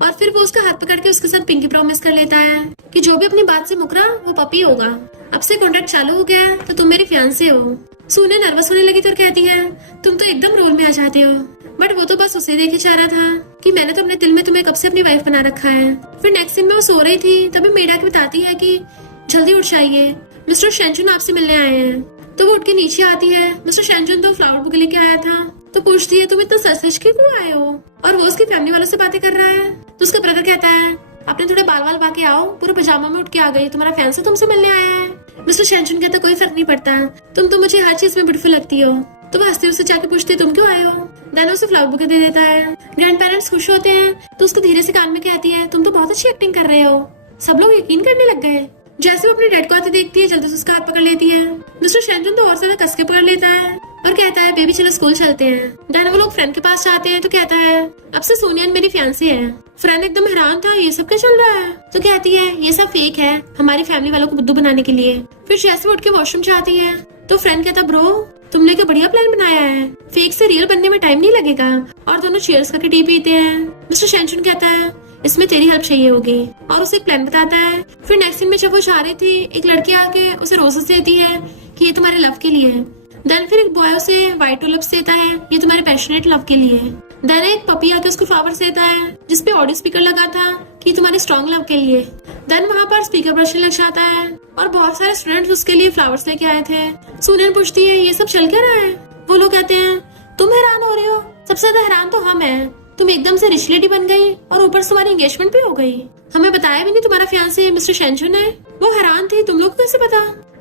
और फिर वो उसका हाथ पकड़ के उसके साथ पिंकी प्रॉमिस कर लेता है कि जो भी अपनी बात से मुकरा वो पपी होगा। अब से कॉन्ट्रैक्ट चालू हो गया तो तुम मेरी फियांसे हो। सुने नर्वस होने लगी तो कहती है तुम तो एकदम रोल में आ जाते हो। बट वो तो बस उसे देखे जा रहा था कि मैंने तो अपने दिल में तुम्हें कब से अपनी वाइफ बना रखा है। फिर नेक्स्ट सीन में वो सो रही थी तभी मेड आके बताती है कि जल्दी उठ जाइए, मिस्टर शेंचुन आपसे मिलने आए हैं। तो वो उठ के नीचे आती है। मिस्टर शेंचुन तो फ्लावर बुके लेके आया था। तो पूछती है तुम इतना सच के क्यों आए हो? और वो उसकी फैमिली वालों से बातें कर रहा है। तो उसका ब्रदर कहता है अपने थोड़े बाल वाल बाके आओ, पूरे पजामा में उठ के आ गई, तुम्हारा फैन से तुमसे मिलने आया है। मिस्टर शेंचुन कहता कोई फर्क नहीं पड़ता, तुम तो मुझे हर चीज में ब्यूटीफुल लगती हो। तो वो हंसते उससे जाके पूछते तुम क्यों आए हो? देन उसे फ्लावर बुके दे देता है। ग्रैंड पेरेंट्स खुश होते हैं तो उसको धीरे से कान में कहती है तुम तो बहुत अच्छी एक्टिंग कर रहे हो। सब लोग यकीन करने लग गए। जैसे वो अपने डैड को आते देखती है जल्दी से उसका हाथ पकड़ लेती है। मिस्टर शेंचुन तो और ज्यादा कस के पकड़ लेता है। और कहता है बेबी चलो स्कूल चलते हैं। देन वो लोग फ्रेंड के पास जाते हैं तो कहता है अब से सोनिया मेरी फियांसी है। फ्रेंड एकदम हैरान था, ये सब क्या चल रहा है? तो कहती है ये सब फेक है हमारी फैमिली वालों को बुद्धू बनाने के लिए। फिर जैसे उठ के वॉशरूम जाती है तो फ्रेंड कहता ब्रो तुमने क्या बढ़िया प्लान बनाया है, फेक से रियल बनने में टाइम नहीं लगेगा। और दोनों चीयर्स करके टी पीते हैं। मिस्टर शेंचुन कहता है इसमें तेरी हेल्प चाहिए होगी और उसे एक प्लान बताता है। फिर नेक्स्ट सीन में जब वो जा रही थी एक लड़की आके उसे रोजेस देती है कि ये तुम्हारे लव के लिए है। देन फिर एक बॉय उसे व्हाइट टुलिप्स देता है, ये तुम्हारे पैशनेट लव के लिए है। देन एक पपी आके उसको फ्लावर्स देता है जिसपे ऑडियो स्पीकर लगा था कि तुम्हारे स्ट्रॉन्ग लव के लिए। देन वहाँ पर स्पीकर बजने लग जाता है और बहुत सारे स्टूडेंट्स उसके लिए फ्लावर्स लेके आए थे। सुनियन पूछती है ये सब चल क्या रहा है? वो लोग कहते हैं तुम हैरान हो रही हो, सबसे ज्यादा हैरान तो हम हैं। तुम एकदम से रिच लेडी बन गई और ऊपर से तुम्हारी एंगेजमेंट भी हो गई। हमें बताया भी नहीं तुम्हारा फियांसे मिस्टर शेंचुन है। वो हैरान थी तुम लोग को कैसे पता?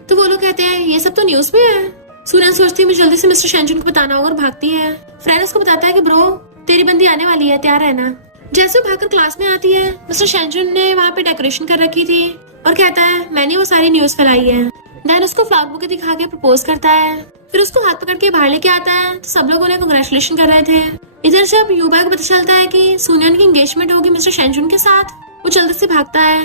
तो वो लोग कहते हैं ये सब तो न्यूज में है। सुनियन सोचती है मुझे जल्दी से मिस्टर शेंचुन को बताना होगा और भागती है। फ्रेंड उसको बताता है कि ब्रो तेरी बंदी आने वाली है, तैयार रहना। जैसे वो भागकर क्लास में आती है मिस्टर शेंचुन ने वहाँ पे डेकोरेशन कर रखी थी और कहता है मैंने वो सारी न्यूज फैलाई है। देन उसको फ्लावर बुके दिखा के प्रपोज करता है। फिर उसको हाथ पकड़ के बाहर लेके आता है तो सब लोग उन्हें कांग्रेचुलेशन कर रहे थे। इधर जब यूबा को पता चलता है कि सुनियन की एंगेजमेंट होगी मिस्टर शेंचुन के साथ, वो जल्दी से भागता है।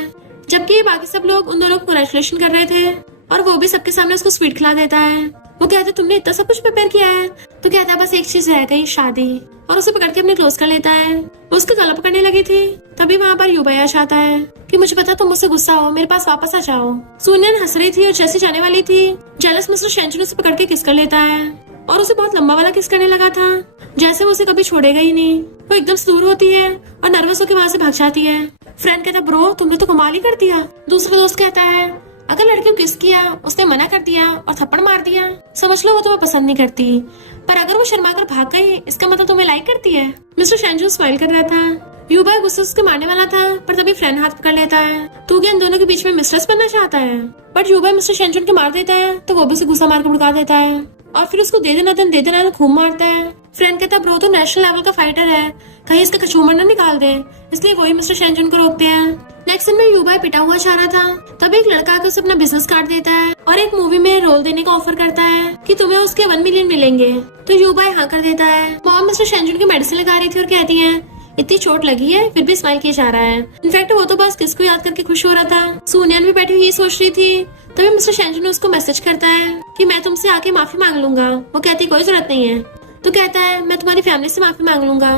जबकि बाकी सब लोग उन दोनों को कांग्रेचुलेशन कर रहे थे और वो भी सबके सामने उसको स्वीट खिला देता है। वो कहते तुमने इतना सब कुछ प्रिपेयर किया है? तो कहता है बस एक चीज रह गई, शादी। और उसे पकड़ के अपने क्लोज कर लेता है। वो उसका गला पकड़ने लगी थी तभी वहाँ पर यूबा आ जाता है कि मुझे पता तुम मुझसे गुस्सा हो, मेरे पास वापस आ जाओ। सुनियन हंस रही थी और जैसे जाने वाली थी जेलस मिस्टर शेंचुन उसे पकड़ के किस कर लेता है और उसे बहुत लंबा वाला किस करने लगा था, जैसे वो उसे कभी छोड़ेगा ही नहीं। वो एकदम से दूर होती है और नर्वस होकर वहाँ से भाग जाती है। फ्रेंड कहता ब्रो तुमने तो कमाल ही कर दिया। दूसरा दोस्त कहता है अगर लड़की को किस किया, उसने मना कर दिया और थप्पड़ मार दिया, समझ लो वो तुम्हें पसंद नहीं करती। पर अगर वो शर्मा कर भाग गई इसका मतलब तुम्हें लाइक करती है। मिस्टर शेंचुन स्माइल कर रहा था। यूबा गुस्से से उसके मारने वाला था पर तभी फ्रेंड हाथ पकड़ लेता है। तू क्या इन दोनों के बीच में मिस्ट्रेस बनना चाहता है? बट यूबा मिस्टर शेंचुन के मार देता है तो वो भी उसे गुस्सा मार कर भड़का देता है और फिर उसको दे देना खूब मारता है। फ्रेंड कहता ब्रो तो नेशनल लेवल का फाइटर है, कहीं इसका कचूमर न निकाल दे, इसलिए वही मिस्टर शेंचुन को रोकते हैं। नेक्स्ट दिन में यूबा पिटा हुआ जा रहा था तभी एक लड़का आकर उसे अपना बिजनेस कार्ड देता है और एक मूवी में रोल देने का ऑफर करता है कि तुम्हें उसके 1 मिलियन मिलेंगे। तो यूबा हाँ कर देता है। मॉम मिस्टर शेंचुन की मेडिसिन लगा रही थी और कहती है इतनी चोट लगी है फिर भी स्माइल किया जा रहा है। इनफैक्ट वो तो बस किसको याद करके खुश हो रहा था। सुनियन भी बैठी हुई सोच रही थी तभी मिस्टर शेंचुन ने उसको मैसेज करता है कि मैं तुमसे आके माफी मांग लूंगा। वो कहती कोई जरूरत नहीं है। तो कहता है मैं तुम्हारी फैमिली से माफी मांग लूंगा।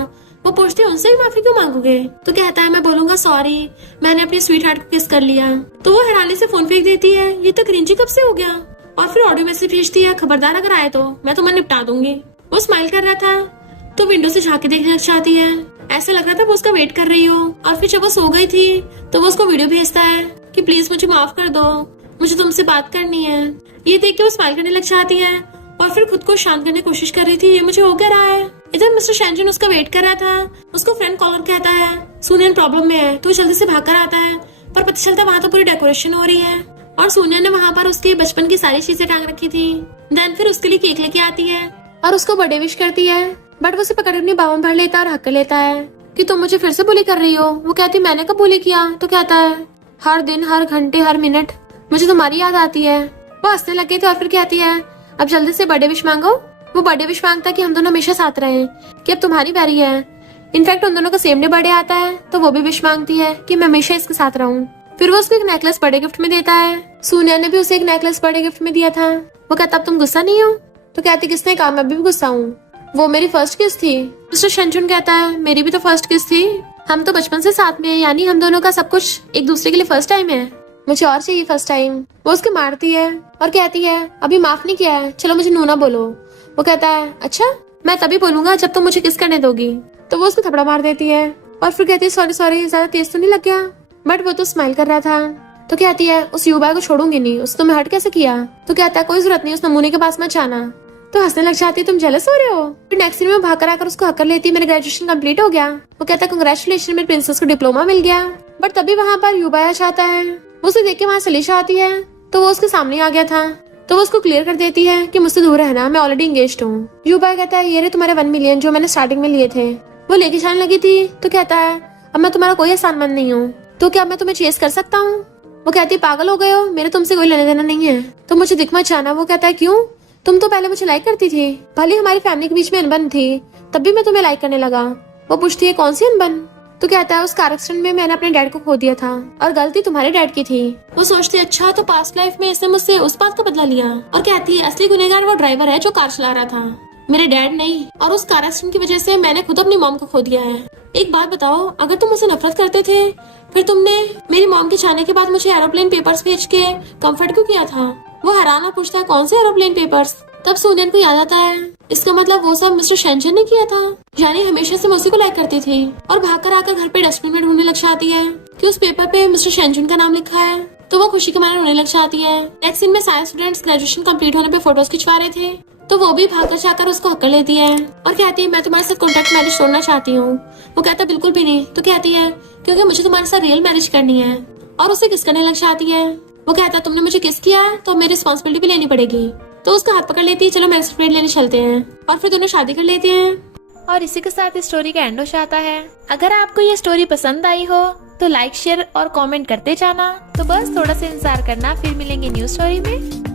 वो पूछती है उनसे भी माफी क्यों मांगोगे? तो कहता है मैं बोलूंगा सॉरी, मैंने अपनी स्वीट हार्ट को किस कर लिया। तो वो हैरानी से फोन फेंक देती है, ये तो क्रिंजी कब से हो गया? और फिर ऑडियो मैसेज भेजती है, खबरदार अगर आए तो मैं तुम्हें निपटा दूंगी। वो स्माइल कर रहा था तो विंडो से झांके देखने लग जाती है। ऐसा लग रहा था वो उसका वेट कर रही हो। और फिर जब वो सो गई थी तो वो उसको वीडियो भेजता है कि प्लीज मुझे माफ कर दो, मुझे तुमसे बात करनी है। ये देख के वो स्माइल करने लग जाती है और फिर खुद को शांत करने की कोशिश कर रही थी, ये मुझे हो क्या रहा है। इधर मिस्टर शेंचुन उसका वेट कर रहा था। उसको फ्रेंड कॉलर कहता है सुनियन प्रॉब्लम में है, तो जल्दी से भाग कर आता है। पर पता चलता है वहाँ तो पूरी डेकोरेशन हो रही है और सुनियन ने वहाँ पर उसके बचपन की सारी चीजें टांग रखी थी। देन फिर उसके लिए केक लेके आती है और उसको बर्थडे विश करती है। बट वो उसे पकड़ अपनी बाहों में भर लेता है और हक कर लेता है कि तुम मुझे फिर से बुली कर रही हो। वो कहती मैंने कब बुली किया? तो कहता है हर दिन, हर घंटे, हर मिनट मुझे तुम्हारी याद आती है। वो हंसने लगे थे और फिर कहती है अब जल्दी से बर्थडे विश मांगो। वो बर्थडे विश मांगता कि हम दोनों हमेशा साथ रहे, कि अब तुम्हारी बारी है। इनफैक्ट उन दोनों का सेम डे बर्थडे आता है तो वो भी विश मांगती है कि मैं हमेशा इसके साथ रहूं। फिर वो उसको एक नेकलेस बर्थडे गिफ्ट में देता है। सुनिया ने भी उसे एक नेकलेस बर्थडे गिफ्ट में दिया था। वो कहता अब तुम गुस्सा नहीं हो? तो कहती किसने कहा, मैं भी गुस्सा हूँ, वो मेरी फर्स्ट किस थी। मिस्टर शेंचुन कहता है मेरी भी तो फर्स्ट किस थी, हम तो बचपन से साथ में हैं, यानी हम दोनों का सब कुछ एक दूसरे के लिए फर्स्ट टाइम है, मुझे और चाहिए फर्स्ट टाइम। वो उसके मारती है और कहती है अभी माफ नहीं किया है, चलो मुझे नूना बोलो। वो कहता है अच्छा मैं तभी बोलूंगा जब तुम मुझे किस करने दोगी। तो वो उसको थपड़ा मार देती है और फिर कहती है सॉरी सॉरी, ज्यादा तेज तो नहीं लग गया। बट वो तो स्माइल कर रहा था। तो कहती है उस युवा को छोड़ूंगी नहीं, उसने तुम्हें हर्ट कैसे किया। तो कहता है कोई जरूरत नहीं, उस नमूने के पास मत जाना। तो हंसने लग जाती है, तुम जेलस हो रहे हो। फिर नेक्स्ट दिन में भाग कर आकर उसको हक कर लेती है, मेरा ग्रेजुएशन कंप्लीट हो गया। वो कहता है कंग्रेचुलेशन, मेरे प्रिंसेस को डिप्लोमा मिल गया। बट तभी वहाँ पर युवा चाहता है, वो उसे देख के वहाँ सलीशा आती है तो वो उसके सामने आ गया था। तो वो उसको क्लियर कर देती है कि मुझसे दूर रहना, मैं ऑलरेडी एंगेज्ड हूँ। युवा कहता है ये रहे तुम्हारे 1 मिलियन जो मैंने स्टार्टिंग में लिए थे। वो लेके जाने लगी थी तो कहता है अब मैं तुम्हारा कोई एहसान मंद नहीं हूँ, तो क्या मैं तुम्हें चेस कर सकता हूँ। वो कहती है पागल हो गए हो, मेरे तुमसे कोई लेना देना नहीं है, तो मुझे दिख मत जाना। वो कहता है क्यों, तुम तो पहले मुझे लाइक करती थी, भले हमारी फैमिली के बीच में अनबन थी, तब भी मैं तुम्हें लाइक करने लगा। वो पूछती है कौन सी अनबन? तो कहता है उस कार एक्सीडेंट में मैंने अपने डैड को खो दिया था और गलती तुम्हारे डैड की थी। वो सोचती है अच्छा तो पास्ट लाइफ में इसने मुझसे उस बात का बदला लिया, और कहती है असली गुनहगार वो ड्राइवर है जो कार चला रहा था, मेरे डैड नहीं, और उस कार एक्सीडेंट की वजह से मैंने खुद अपनी मॉम को खो दिया है। एक बात बताओ, अगर तुम मुझसे नफरत करते थे फिर तुमने मेरी मॉम के जाने के बाद मुझे एरोप्लेन पेपर्स भेज के कंफर्ट क्यों किया था? वो हैरान और पूछता है कौन से एरोप्लेन पेपर्स? तब सूनियन को याद आता है इसका मतलब वो सब मिस्टर शेंचन ने किया था, यानी हमेशा से उसी को लाइक करती थी, और भागकर आकर घर पे डस्टबिन में ढूंढने लग जाती है कि उस पेपर पे मिस्टर शेंचन का नाम लिखा है। तो वो खुशी के मारे रोने लग जाती है। नेक्स्ट सीन में सारे स्टूडेंट्स ग्रेजुएशन कंप्लीट होने पे फोटोज खिंचवा रहे थे, तो वो भी भागकर जाकर उसको हक कर लेती है और कहती है मैं तुम्हारे साथ कॉन्ट्रैक्ट मैरिज तोड़ना चाहती हूँ। वो कहता है बिल्कुल भी नहीं। तो कहती है क्योंकि मुझे तुम्हारे साथ रियल मैरिज करनी है, और उसे किस करने लग जाती है। वो कहता है तुमने मुझे किस किया तो मेरी रिस्पॉन्सिबिलिटी भी लेनी पड़ेगी। तो उसका हाथ पकड़ लेती है, चलो मैरिज सर्टिफिकेट लेने चलते हैं, और फिर दोनों शादी कर लेते हैं। और इसी के साथ इस स्टोरी का एंड हो जाता है। अगर आपको ये स्टोरी पसंद आई हो तो लाइक शेयर और कमेंट करते जाना। तो बस थोड़ा सा इंतजार करना, फिर मिलेंगे न्यू स्टोरी में।